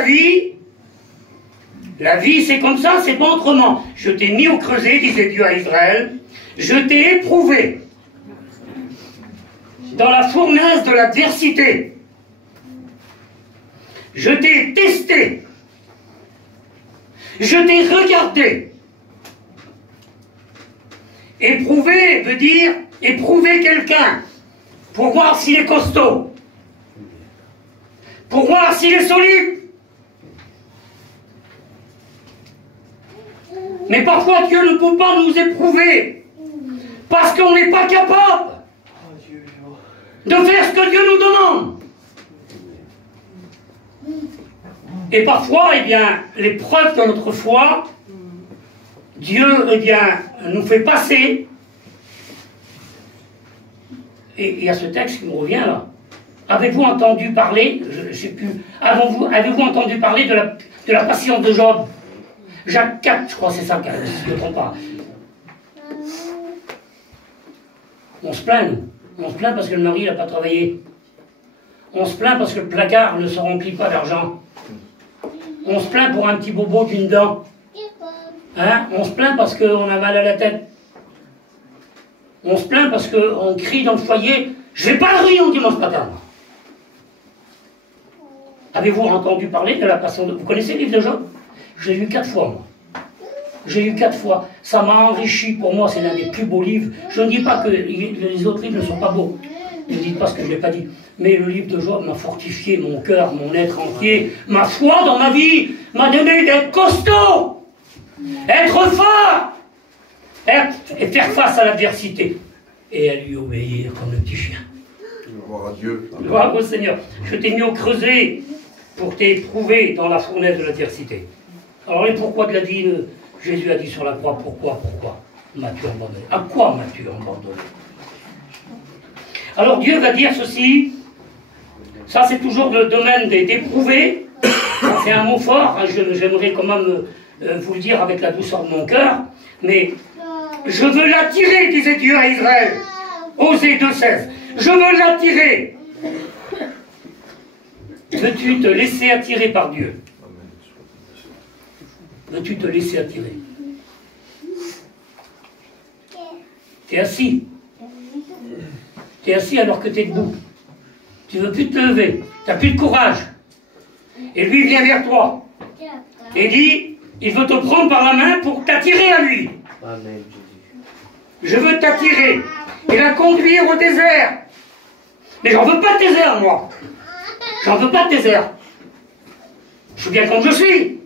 la vie c'est comme ça, c'est pas autrement. Je t'ai mis au creuset, disait Dieu à Israël. Je t'ai éprouvé dans la fournaise de l'adversité. Je t'ai testé. Je t'ai regardé. Éprouver veut dire éprouver quelqu'un pour voir s'il est costaud, pour voir s'il est solide. Mais parfois Dieu ne peut pas nous éprouver parce qu'on n'est pas capable de faire ce que Dieu nous demande. Et parfois, eh bien, l'épreuve de notre foi, Dieu, eh bien, nous fait passer Et il y a ce texte qui me revient là. Avez-vous entendu parler, je ne sais plus, avez-vous entendu parler de la patience de Job? Jacques 4, je crois que c'est ça, si je ne me trompe pas. On se plaint, nous. On se plaint parce que le mari n'a pas travaillé. On se plaint parce que le placard ne se remplit pas d'argent. On se plaint pour un petit bobo d'une dent. Hein? On se plaint parce qu'on a mal à la tête. On se plaint parce qu'on crie dans le foyer, je vais pas de réunion dimanche matin. Avez-vous entendu parler de la passion de... Vous connaissez le livre de Job? Je l'ai lu 4 fois, moi. J'ai lu 4 fois. Ça m'a enrichi. Pour moi, c'est l'un des plus beaux livres. Je ne dis pas que les autres livres ne sont pas beaux. Ne dites pas ce que je n'ai pas dit. Mais le livre de Job m'a fortifié mon cœur, mon être entier, ma foi dans ma vie, m'a donné d'être costaud, être fort, et faire face à l'adversité. Et à lui obéir comme le petit chien. Gloire à Dieu. Gloire au Seigneur. Je t'ai mis au creuset pour t'éprouver dans la fournaise de l'adversité. Alors les pourquoi de la vie, Jésus a dit sur la croix, pourquoi m'as-tu abandonné? À quoi m'as-tu abandonné? Alors Dieu va dire ceci, ça c'est toujours le domaine d'éprouver, c'est un mot fort, hein, j'aimerais quand même vous le dire avec la douceur de mon cœur, mais je veux l'attirer, disait Dieu à Israël, Osée 2,16, je veux l'attirer. Veux-tu te laisser attirer par Dieu? Veux-tu te laisser attirer? Tu es assis. Tu es assis alors que tu es debout. Tu ne veux plus te lever. Tu n'as plus de courage. Et lui vient vers toi. Et dit, il veut te prendre par la main pour t'attirer à lui. Je veux t'attirer et la conduire au désert. Mais j'en veux pas de désert, moi. J'en veux pas de désert. Je suis bien comme je suis.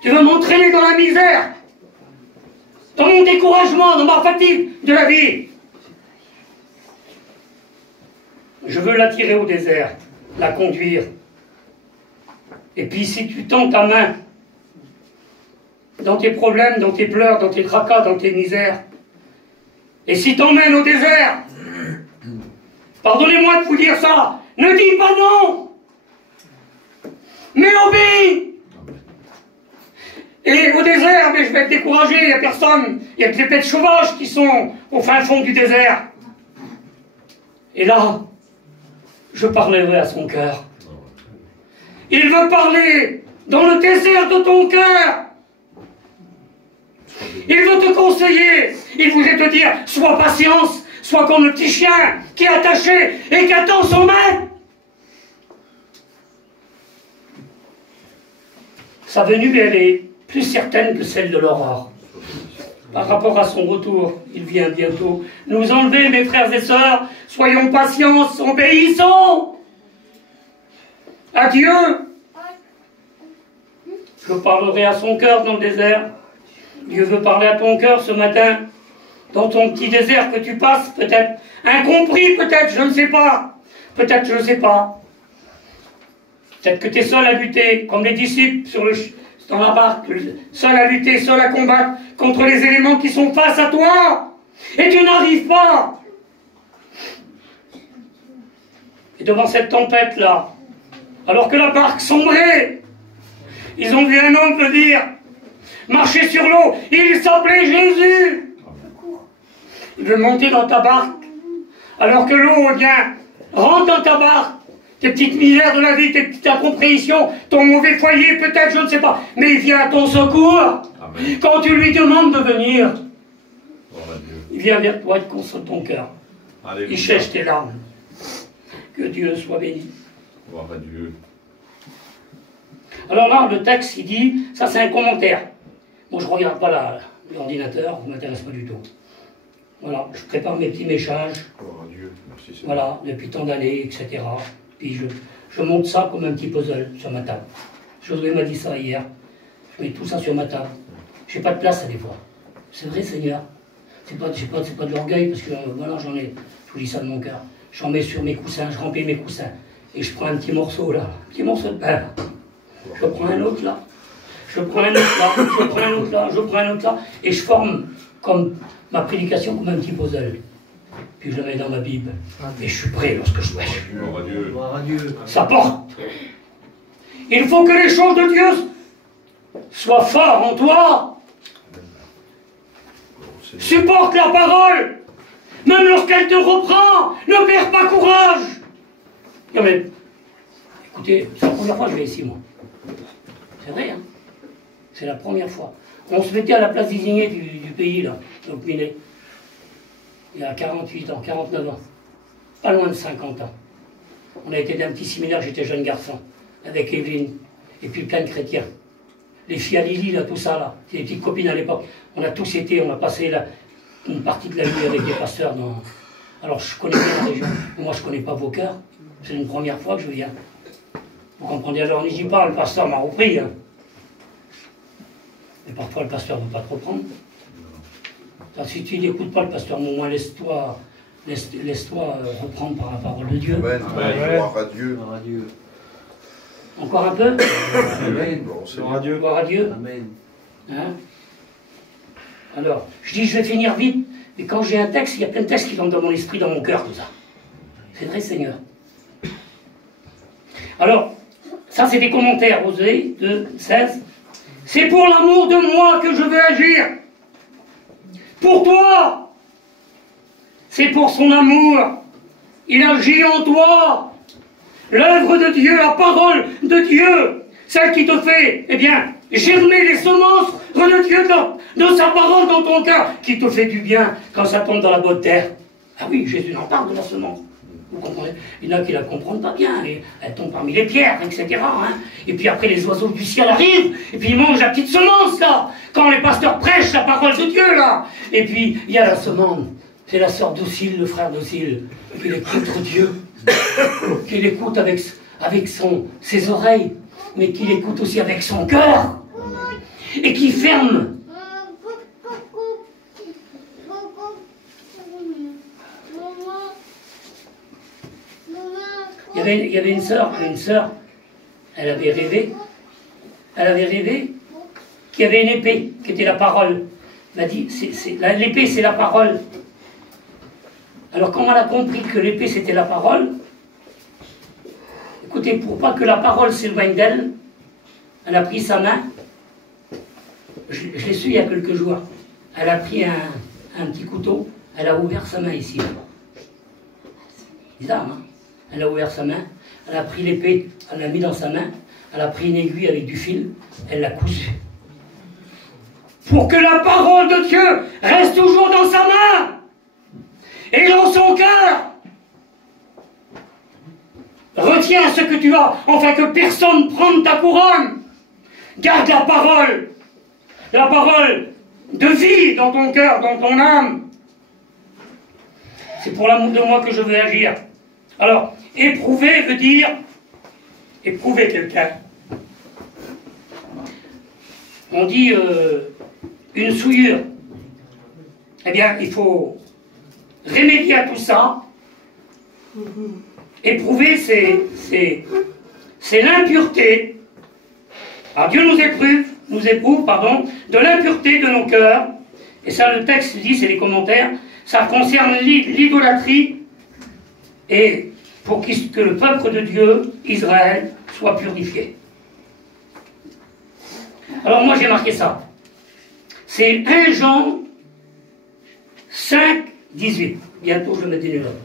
Tu veux m'entraîner dans la misère, dans mon découragement, dans ma fatigue de la vie. Je veux l'attirer au désert, la conduire. Et puis si tu tends ta main dans tes problèmes, dans tes pleurs, dans tes tracas, dans tes misères, et si t'emmènes au désert, pardonnez-moi de vous dire ça, ne dis pas non, mais obéis. Et au désert, mais je vais être découragé, il n'y a personne, il n'y a que les bêtes sauvages qui sont au fin fond du désert. Et là, je parlerai à son cœur. Il veut parler dans le désert de ton cœur. Il veut te conseiller. Il voulait te dire, sois patience, sois comme le petit chien qui est attaché et qui attend son maître. Sa venue, elle est plus certaine que celle de l'aurore. Par rapport à son retour, il vient bientôt nous enlever, mes frères et sœurs. Soyons patients, obéissons à Dieu. Je parlerai à son cœur dans le désert. Dieu veut parler à ton cœur ce matin, dans ton petit désert que tu passes, peut-être incompris, peut-être, je ne sais pas. Peut-être, je ne sais pas. Peut-être que tu es seul à lutter, comme les disciples dans la barque, seul à lutter, seul à combattre contre les éléments qui sont face à toi. Et tu n'arrives pas. Et devant cette tempête-là, alors que la barque sombrait, ils ont vu un homme venir, marcher sur l'eau. Il s'appelait Jésus. Il veut monter dans ta barque, alors que l'eau vient, rentre dans ta barque. Tes petites misères de la vie, tes petites incompréhensions, ton mauvais foyer, peut-être, je ne sais pas. Mais il vient à ton secours. Amen. Quand tu lui demandes de venir, il vient vers toi et te console ton cœur. Alléluia. Il sèche tes larmes. Que Dieu soit béni. Gloire à Dieu. Alors là, le texte, il dit, ça c'est un commentaire. Bon, je ne regarde pas l'ordinateur, ça ne m'intéresse pas du tout. Voilà, je prépare mes petits messages. Gloire à Dieu. Merci, Seigneur. Voilà, depuis tant d'années, etc. Puis je monte ça comme un petit puzzle sur ma table. Josué m'a dit ça hier. Je mets tout ça sur ma table. J'ai pas de place à des fois. C'est vrai, Seigneur. C'est pas de l'orgueil, parce que voilà, je vous dis ça de mon cœur. J'en mets sur mes coussins, je remplis mes coussins. Et je prends un petit morceau là, un petit morceau de pain. Je prends un autre là. Je prends un autre là, je prends un autre là, je prends un autre là. Et je forme comme ma prédication comme un petit puzzle. puis je le mets dans ma Bible. Et je suis prêt lorsque je prêche. Gloire à Dieu. Gloire à Dieu. Ça porte. Il faut que les choses de Dieu soient fortes en toi. Supporte la parole. Même lorsqu'elle te reprend, ne perds pas courage. Non mais, écoutez, c'est la première fois que je vais ici, moi. C'est vrai, hein. C'est la première fois. On se mettait à la place désignée du pays, là, donc Minet. Il y a 48 ans, 49 ans. Pas loin de 50 ans. On a été d'un petit séminaire, j'étais jeune garçon, avec Evelyne, et puis plein de chrétiens. Les filles à Lily, là, tout ça, là, les petites copines à l'époque. On a tous été, on a passé une partie de la nuit avec des pasteurs dans... Alors, je connais bien la région, mais moi, je ne connais pas vos cœurs. C'est une première fois que je viens. Vous comprenez, alors n'y dis pas, le pasteur m'a repris. Hein. Et parfois, le pasteur ne veut pas te reprendre. Alors, si tu n'écoutes pas le pasteur, au moins laisse-toi reprendre par la parole de Dieu. Amen. Gloire à Dieu. Gloire à Dieu. Encore un peu. Amen. Gloire à Dieu. Gloire à Dieu. Amen. Hein? Alors, je dis, je vais finir vite, mais quand j'ai un texte, il y a plein de textes qui vont dans mon esprit, dans mon cœur, tout ça. C'est vrai, Seigneur. Alors, ça c'est des commentaires, Osée 2, 16. C'est pour l'amour de moi que je veux agir. Pour toi. C'est pour son amour. Il agit en toi. L'œuvre de Dieu, la parole de Dieu, celle qui te fait, eh bien, germer les semences de Dieu de sa parole dans ton cœur, qui te fait du bien quand ça tombe dans la bonne terre. Ah oui, Jésus en parle de la semence. Vous comprenez? Il y en a qui la comprennent pas bien, et elle tombe parmi les pierres, etc. Hein. Et puis après, les oiseaux du ciel arrivent, et puis ils mangent la petite semence, là, quand les pasteurs prêchent la parole de Dieu, là. Et puis, il y a la semence, c'est la sœur docile, le frère docile, qui écoute Dieu, qui l'écoute avec ses oreilles, mais qui l'écoute aussi avec son cœur, et qui ferme. Il y avait une sœur, elle avait rêvé qu'il y avait une épée, qui était la parole. Elle m'a dit, l'épée c'est la parole. Alors quand elle a compris que l'épée c'était la parole, écoutez, pour pas que la parole s'éloigne d'elle, elle a pris sa main, je l'ai su il y a quelques jours, elle a pris un petit couteau, elle a ouvert sa main ici. Bizarre, hein? Elle a ouvert sa main, elle a pris l'épée, elle l'a mis dans sa main, elle a pris une aiguille avec du fil, elle l'a cousue. Pour que la parole de Dieu reste toujours dans sa main et dans son cœur. Retiens ce que tu as, afin que personne ne prenne ta couronne. Garde la parole de vie dans ton cœur, dans ton âme. C'est pour l'amour de moi que je veux agir. Alors, éprouver veut dire éprouver quelqu'un. On dit une souillure. Eh bien, il faut remédier à tout ça. Éprouver, c'est l'impureté. Alors Dieu nous éprouve, de l'impureté de nos cœurs. Et ça, le texte dit, c'est les commentaires, ça concerne l'idolâtrie et pour que le peuple de Dieu, Israël, soit purifié. Alors moi j'ai marqué ça. C'est 1 Jean 5, 18. Bientôt je vais mettre des notes.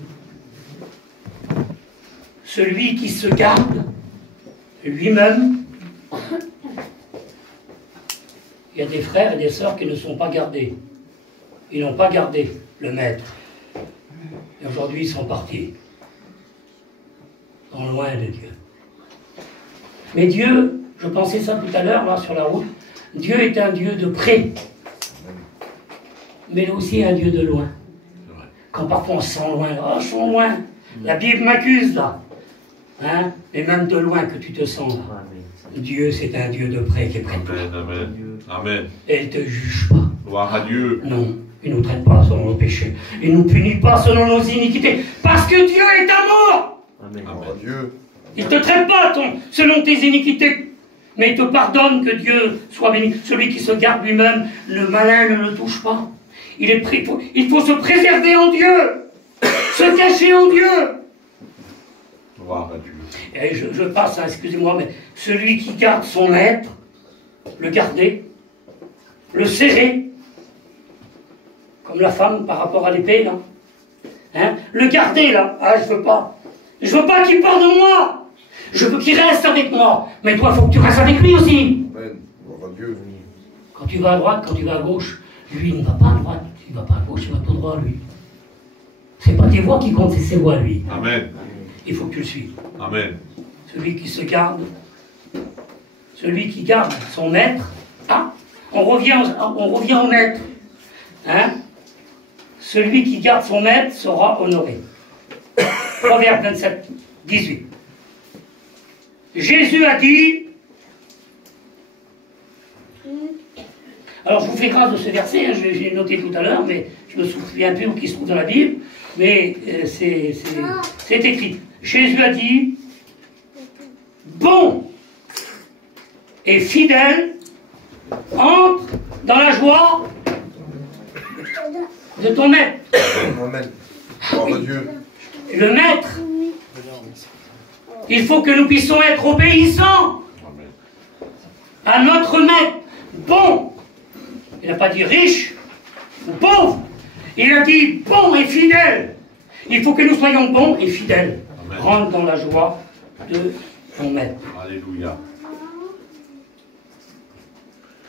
Celui qui se garde lui-même. Il y a des frères et des sœurs qui ne sont pas gardés. Ils n'ont pas gardé le maître. Et aujourd'hui ils sont partis. Dans loin de Dieu. Mais Dieu, je pensais ça tout à l'heure, là, sur la route, Dieu est un Dieu de près, mais aussi un Dieu de loin. Quand parfois on se sent loin, oh, je sens loin, la Bible m'accuse, là. Hein? Et même de loin que tu te sens, là. Dieu, c'est un Dieu de près qui est près de toi. Amen. Amen. Et il ne te juge pas. Gloire à Dieu. Non, il ne nous traite pas selon nos péchés. Il ne nous punit pas selon nos iniquités. Parce que Dieu est amour. Amen. Gloire à Dieu. Il ne te traite pas selon tes iniquités, mais il te pardonne, que Dieu soit béni. Celui qui se garde lui-même, le malin ne le touche pas. Il faut se préserver en Dieu. Se cacher en Dieu. Gloire à Dieu. Et je passe, hein, excusez-moi, mais celui qui garde son maître, le garder, le serrer, comme la femme par rapport à l'épée, là. Hein? Le garder, là. Ah, je veux pas. Je veux pas qu'il parte de moi. Je veux qu'il reste avec moi. Mais toi, il faut que tu restes avec lui aussi. Amen. Gloire à Dieu. Quand tu vas à droite, quand tu vas à gauche, lui, il ne va pas à droite, il ne va pas à gauche, il va tout droit, lui. C'est pas tes voix qui comptent, c'est ses voix, lui. Amen. Il faut que tu le suives. Amen. Celui qui se garde, celui qui garde son maître, ah, on revient au maître. Hein? Celui qui garde son maître sera honoré. Proverbe 27, 18. Jésus a dit, alors je vous fais grâce de ce verset, hein, j'ai noté tout à l'heure, mais je ne me souviens plus où il se trouve dans la Bible, mais c'est écrit. Jésus a dit, bon et fidèle, entre dans la joie de ton maître. Amen. Gloire à Dieu. Le maître, il faut que nous puissions être obéissants à notre maître. Bon, il n'a pas dit riche ou pauvre, il a dit bon et fidèle. Il faut que nous soyons bons et fidèles. Amen. Rentre dans la joie de ton maître. Alléluia.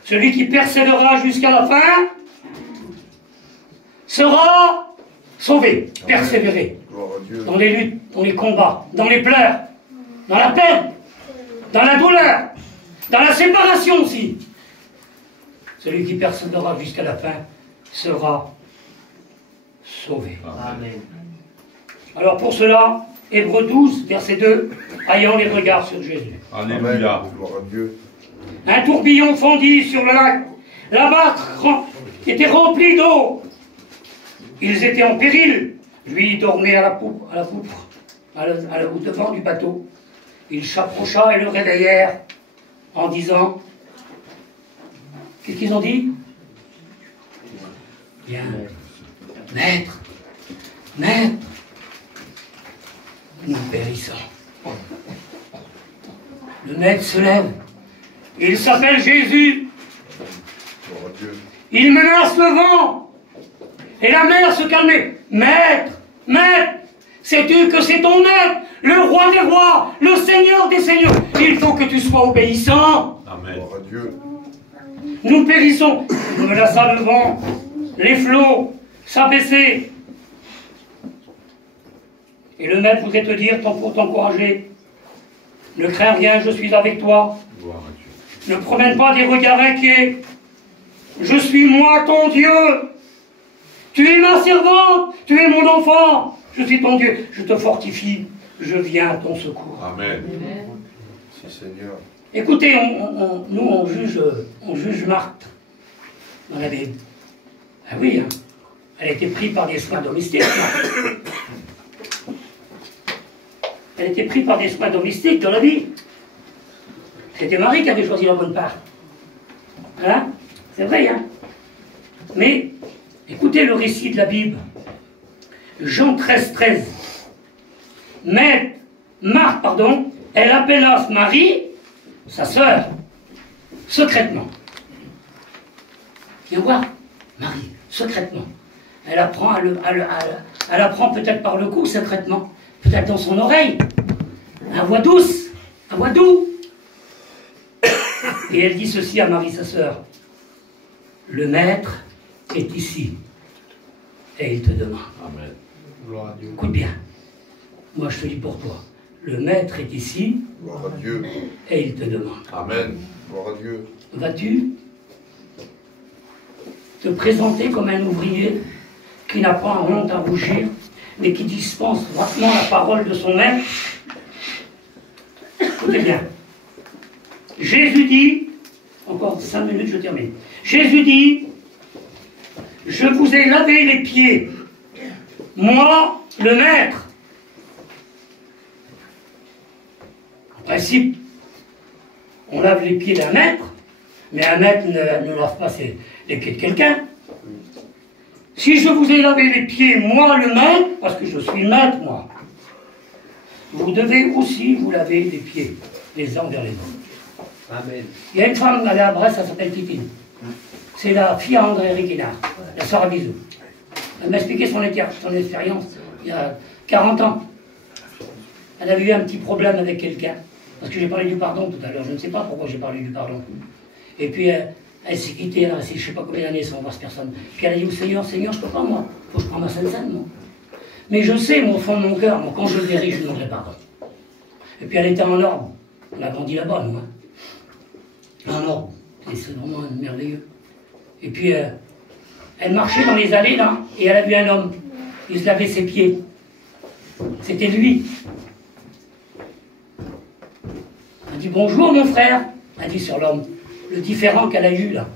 Celui qui persévérera jusqu'à la fin sera sauvé. Persévérer. Gloire à Dieu. Dans les luttes, dans les combats, dans les pleurs, dans la peine, dans la douleur, dans la séparation aussi. Celui qui persévérera jusqu'à la fin sera sauvé. Amen. Alors pour cela, Hébreux 12, verset 2, ayant les regards sur Jésus. Alléluia. Amen. Gloire à Dieu. Un tourbillon fondit sur le lac. La barque était remplie d'eau. Ils étaient en péril. Lui dormait à la poupe, au devant du bateau. Ils s'approcha et le réveillèrent en disant, qu'est-ce qu'ils ont dit? Bien, maître, maître, nous périssons. Le maître se lève. Il s'appelle Jésus. Gloire à Dieu. Il menace le vent. Et la mer se calmait. Maître, maître, sais-tu que c'est ton maître, le roi des rois, le seigneur des seigneurs. Il faut que tu sois obéissant. Amen. Gloire à Dieu. Nous périssons. Il menaça le vent. Les flots s'abaissaient. Et le maître voudrait te dire, pour t'encourager, ne crains rien, je suis avec toi. Gloire à Dieu. Ne promène pas des regards inquiets. Je suis moi ton Dieu. Tu es ma servante. Tu es mon enfant. Je suis ton Dieu. Je te fortifie. Je viens à ton secours. Amen. Merci Seigneur. Écoutez, nous on juge Marthe dans la Bible. Ah oui, hein. Elle a été prise par des soins domestiques. Marthe. Elle a été prise par des soins domestiques dans la vie. C'était Marie qui avait choisi la bonne part. Hein? C'est vrai, hein? Mais, écoutez le récit de la Bible. Jean 13, 13. Marthe, elle appela Marie, sa sœur, secrètement. Viens voir, Marie, secrètement. Elle apprend peut-être par le cou, secrètement. Peut-être dans son oreille. À voix douce, à voix doux. Et elle dit ceci à Marie, sa sœur. Le maître est ici. Et il te demande. Amen. Gloire à Dieu. Écoute bien. Moi, je te dis pour toi. Le maître est ici. Gloire à Dieu. Et il te demande. Amen. Gloire à Dieu. Vas-tu te présenter comme un ouvrier qui n'a pas honte à rougir, mais qui dispense droitement la parole de son maître? Écoutez bien. Jésus dit, encore 5 minutes, je termine. Jésus dit, je vous ai lavé les pieds, moi, le maître. En principe, on lave les pieds d'un maître, mais un maître ne lave pas les pieds de quelqu'un. si je vous ai lavé les pieds, moi le maître, parce que je suis le maître, moi, vous devez aussi vous laver les pieds, les uns vers les autres. Amen. Il y a une femme, elle est à Brest, elle s'appelle Titine. C'est la fille à André Riquinard, la sœur à bisous. Elle m'a expliqué son expérience il y a 40 ans. Elle avait eu un petit problème avec quelqu'un. Parce que j'ai parlé du pardon tout à l'heure. Je ne sais pas pourquoi j'ai parlé du pardon. Et puis elle s'est quittée, elle a resté je ne sais pas combien d'années sans voir cette personne. Puis elle a dit au Seigneur, Seigneur, je ne peux pas moi. Il faut que je prenne ma Sainte-Sainte, moi. Mais je sais, au fond de mon cœur, moi, quand je le verrai, je lui demanderai pardon. Et puis elle était en ordre. On a grandi là-bas, nous. Hein. En ordre. Et c'est vraiment merveilleux. Et puis elle marchait dans les allées, là, et elle a vu un homme. Il se lavait ses pieds. C'était lui. Elle dit bonjour mon frère, elle dit sur l'homme, le différent qu'elle a eu là.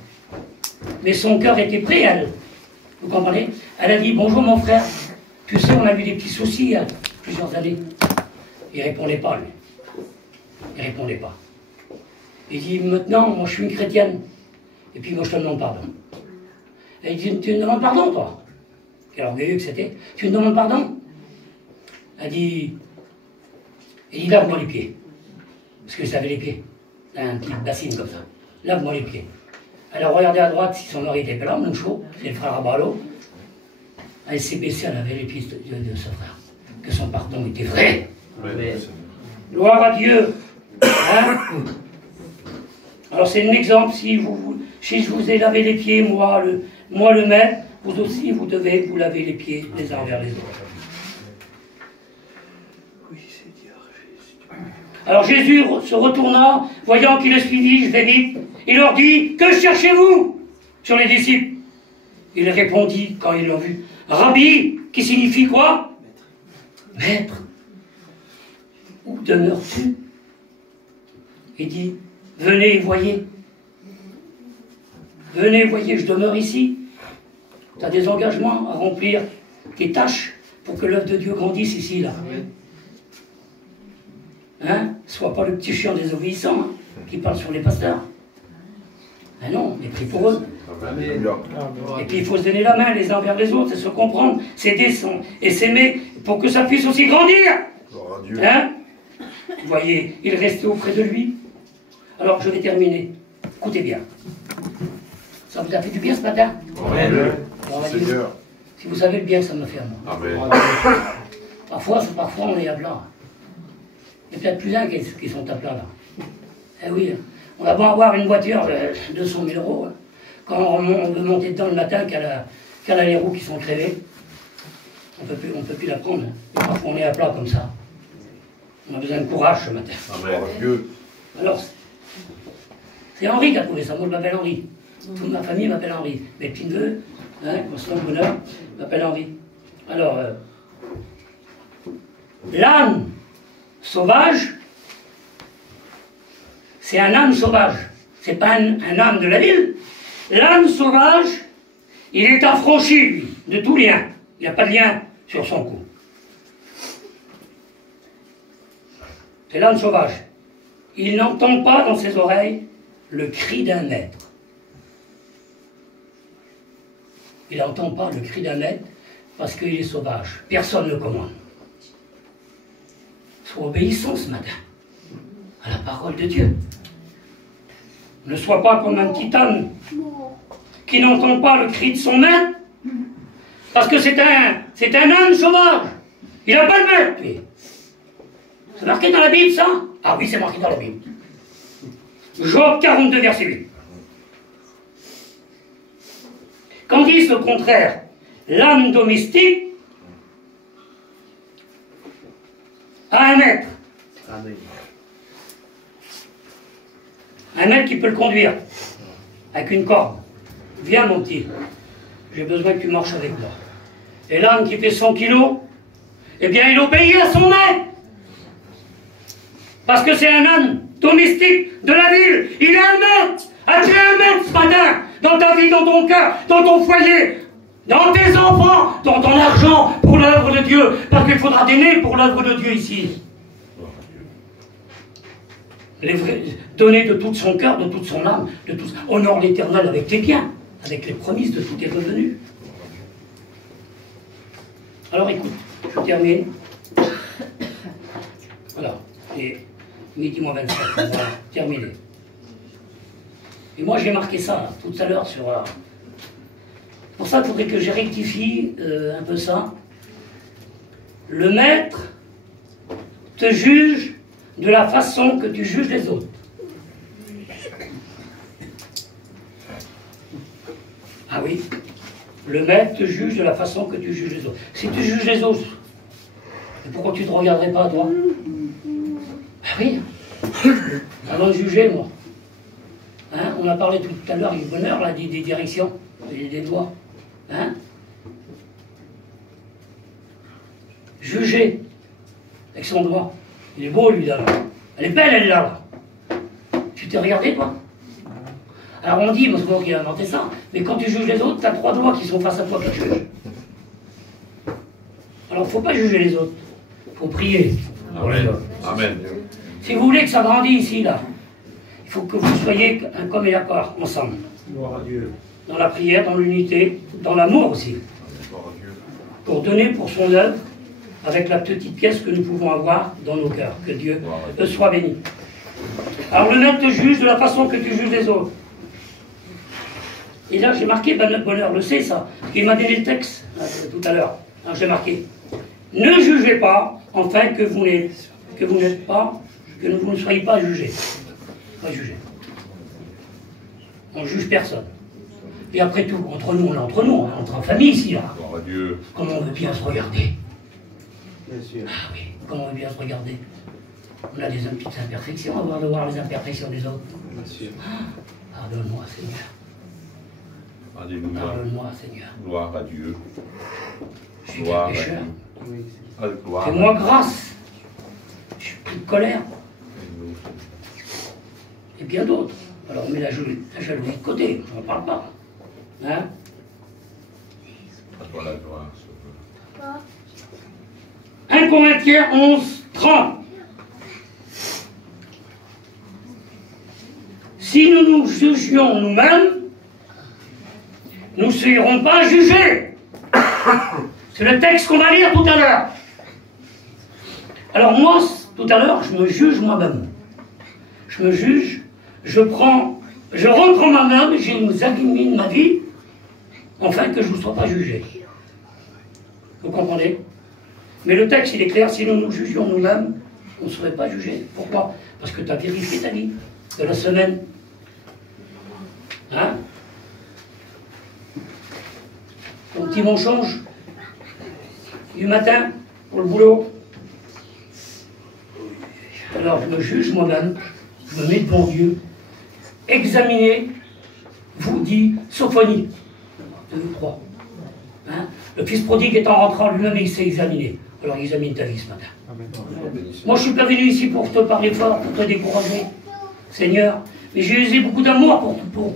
Mais son cœur était prêt, elle. Vous comprenez? Elle a dit bonjour mon frère, tu sais, on a eu des petits soucis il y a plusieurs années. Il répondait pas, lui. Il répondait pas. Il dit maintenant, moi je suis une chrétienne, et puis moi je te demande pardon. Elle dit tu me demandes pardon toi? Quel orgueilleux que c'était. Tu me demandes pardon? Elle dit, lave-moi les pieds. Parce que je savais les pieds. Un petit bassine comme ça. Lave-moi les pieds. Elle a regardé à droite si son mari était pas là, mon chaud, c'est le frère Abalo. Elle s'est baissée, elle avait les pieds de ce frère. Que son pardon était vrai. Amen. Gloire à Dieu. Hein? Alors c'est un exemple, si je vous ai lavé les pieds, moi le maître, vous aussi vous devez vous laver les pieds les uns vers les autres. Alors Jésus se retourna, voyant qu'il les suivit, je vais vite, il leur dit, que cherchez-vous sur les disciples? Il répondit, quand ils l'ont vu, Rabbi, qui signifie quoi? Maître, où demeures-tu? Il dit, venez et voyez. Venez et voyez, je demeure ici. Tu as des engagements à remplir, des tâches pour que l'œuvre de Dieu grandisse ici, là. Hein? Sois pas le petit chien désobéissant hein, qui parle sur les pasteurs. Ben non, mais prie pour eux. Et puis il faut se donner la main les uns vers les autres, et se comprendre, s'aider et s'aimer pour que ça puisse aussi grandir. Hein? Vous voyez, il restait auprès de lui. Alors je vais terminer. Écoutez bien. Ça vous a fait du bien ce matin? Amen. Seigneur. Si vous savez le bien que ça m'a fait à moi. Amen. Parfois on est à plat. Il y a peut-être plus d'un qui sont à plat là. Eh oui, on va pas avoir une voiture de 200 000 euros. Hein. Quand on veut monter dedans le matin, qu'elle a les roues qui sont crevées, on peut plus la prendre. Hein. Et parfois on est à plat comme ça. On a besoin de courage ce matin. Amen. Alors, c'est Henri qui a trouvé ça. Moi je m'appelle Henri. Toute ma famille m'appelle Henri. Mes petits neveux, hein, Constant Bonheur, m'appellent Henri. Alors, l'âne sauvage, c'est un âne sauvage. C'est pas un âne de la ville. L'âne sauvage, il est affranchi, lui, de tout lien. Il n'y a pas de lien sur son cou. C'est l'âne sauvage. Il n'entend pas dans ses oreilles le cri d'un maître. Il n'entend pas le cri d'un maître parce qu'il est sauvage. Personne ne le commande. Sois obéissant ce matin à la parole de Dieu. Ne sois pas comme un petit âne qui n'entend pas le cri de son maître parce que c'est un âne sauvage. Il n'a pas de maître, lui. C'est marqué dans la Bible, ça? Ah oui, c'est marqué dans la Bible. Job 42, verset 8. Tandis au contraire, l'âne domestique a un maître. Amen. Un maître qui peut le conduire avec une corde. Viens mon petit, j'ai besoin que tu marches avec moi. Et l'âne qui fait 100 kilos, eh bien il obéit à son maître. Parce que c'est un âne domestique de la ville. Il a un maître. As-tu un maître ce matin? Dans ta vie, dans ton cœur, dans ton foyer, dans tes enfants, dans ton argent, pour l'œuvre de Dieu. Parce qu'il faudra donner pour l'œuvre de Dieu ici. Donner de tout son cœur, de toute son âme, de tout. Honore l'Éternel avec tes biens, avec les promesses de tous tes revenus. Alors écoute, je termine. Voilà. Et midi moins 25. Voilà, terminé. Et moi j'ai marqué ça là, tout à l'heure sur... Pour ça, il faudrait que je rectifie un peu ça. Le maître te juge de la façon que tu juges les autres. Ah oui, le maître te juge de la façon que tu juges les autres. Si tu juges les autres, pourquoi tu ne te regarderais pas, toi? Ah oui, avant de juger, moi. Hein, on a parlé tout à l'heure du bonheur, là, des directions, des lois. Hein? Juger avec son doigt. Il est beau, lui, là. Elle est belle, elle, là. Tu t'es regardé, toi? Alors on dit, moi, c'est moi qui ai inventé ça, mais quand tu juges les autres, tu as 3 doigts qui sont face à toi qui jugent. Alors, il ne faut pas juger les autres. Il faut prier. Amen. Amen. Si vous voulez que ça grandisse ici, là, il faut que vous soyez un comme et d'accord, ensemble. Gloire à Dieu. Dans la prière, dans l'unité, dans l'amour aussi. Pour donner pour son œuvre, avec la petite pièce que nous pouvons avoir dans nos cœurs. Que Dieu soit béni. Alors le maître te juge de la façon que tu juges les autres. Et là j'ai marqué, ben, notre bonheur le sait ça, parce qu'il m'a donné le texte tout à l'heure. Alors j'ai marqué, ne jugez pas, enfin que vous n'êtes pas, que vous ne soyez pas jugés. Pas jugés. On ne juge personne. Et après tout, entre nous, on est entre nous, on est entre famille ici, là. Gloire à Dieu. Comment on veut bien se regarder? Bien sûr. Ah oui, comment on veut bien se regarder? On a des petites imperfections, avoir de voir les imperfections des autres. Bien sûr. Pardonne-moi, Seigneur. Alléluia. Pardonne-moi, Seigneur. Gloire à Dieu. Je suis Gloire un à pécheur. Dieu. Oui. Ah, gloire à Fais-moi Dieu. grâce. Je suis pris de colère. Et bien d'autres. Alors on met la jalousie de côté, on n'en parle pas. Hein? À toi la gloire, Sauveur. 1 Corinthiens 11, 30. Si nous nous jugions nous-mêmes, nous ne serons pas jugés. C'est le texte qu'on va lire tout à l'heure. Alors moi, tout à l'heure, je me juge moi-même. Je me juge, je rentre en moi-même, j'examine ma vie, afin que je ne sois pas jugé. Vous comprenez? Mais le texte, il est clair, si nous nous jugions nous-mêmes, on ne serait pas jugé. Pourquoi? Parce que tu as vérifié ta vie de la semaine. Hein? Ton petit mon change du matin pour le boulot. Alors je me juge moi-même, je me mets devant Dieu. Examinez, vous dit Sophonie. 2 ou 3. Hein? Le fils prodigue étant rentrant lui-même, il s'est examiné. Alors examine ta vie ce matin. Moi je ne suis pas venu ici pour te parler fort, pour te décourager, Seigneur. Mais j'ai usé beaucoup d'amour pour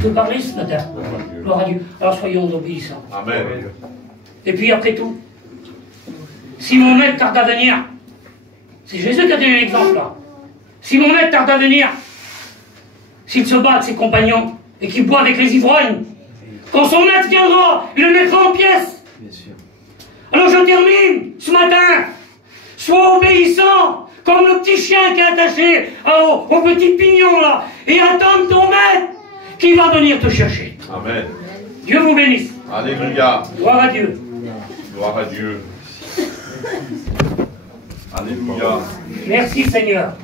te parler ce matin. Gloire à Dieu. Alors soyons obéissants. Amen. Et puis après tout, si mon maître tarde à venir, c'est Jésus qui a donné l'exemple là. Si mon maître tarde à venir, s'il se bat avec ses compagnons et qu'il boit avec les ivrognes, quand son maître viendra, il le mettra en pièces. Bien sûr. Alors je termine ce matin. Sois obéissant, comme le petit chien qui est attaché au petit pignon là, et attends ton maître qui va venir te chercher. Amen. Dieu vous bénisse. Alléluia. Gloire à Dieu. Gloire à Dieu. Alléluia. Merci Seigneur.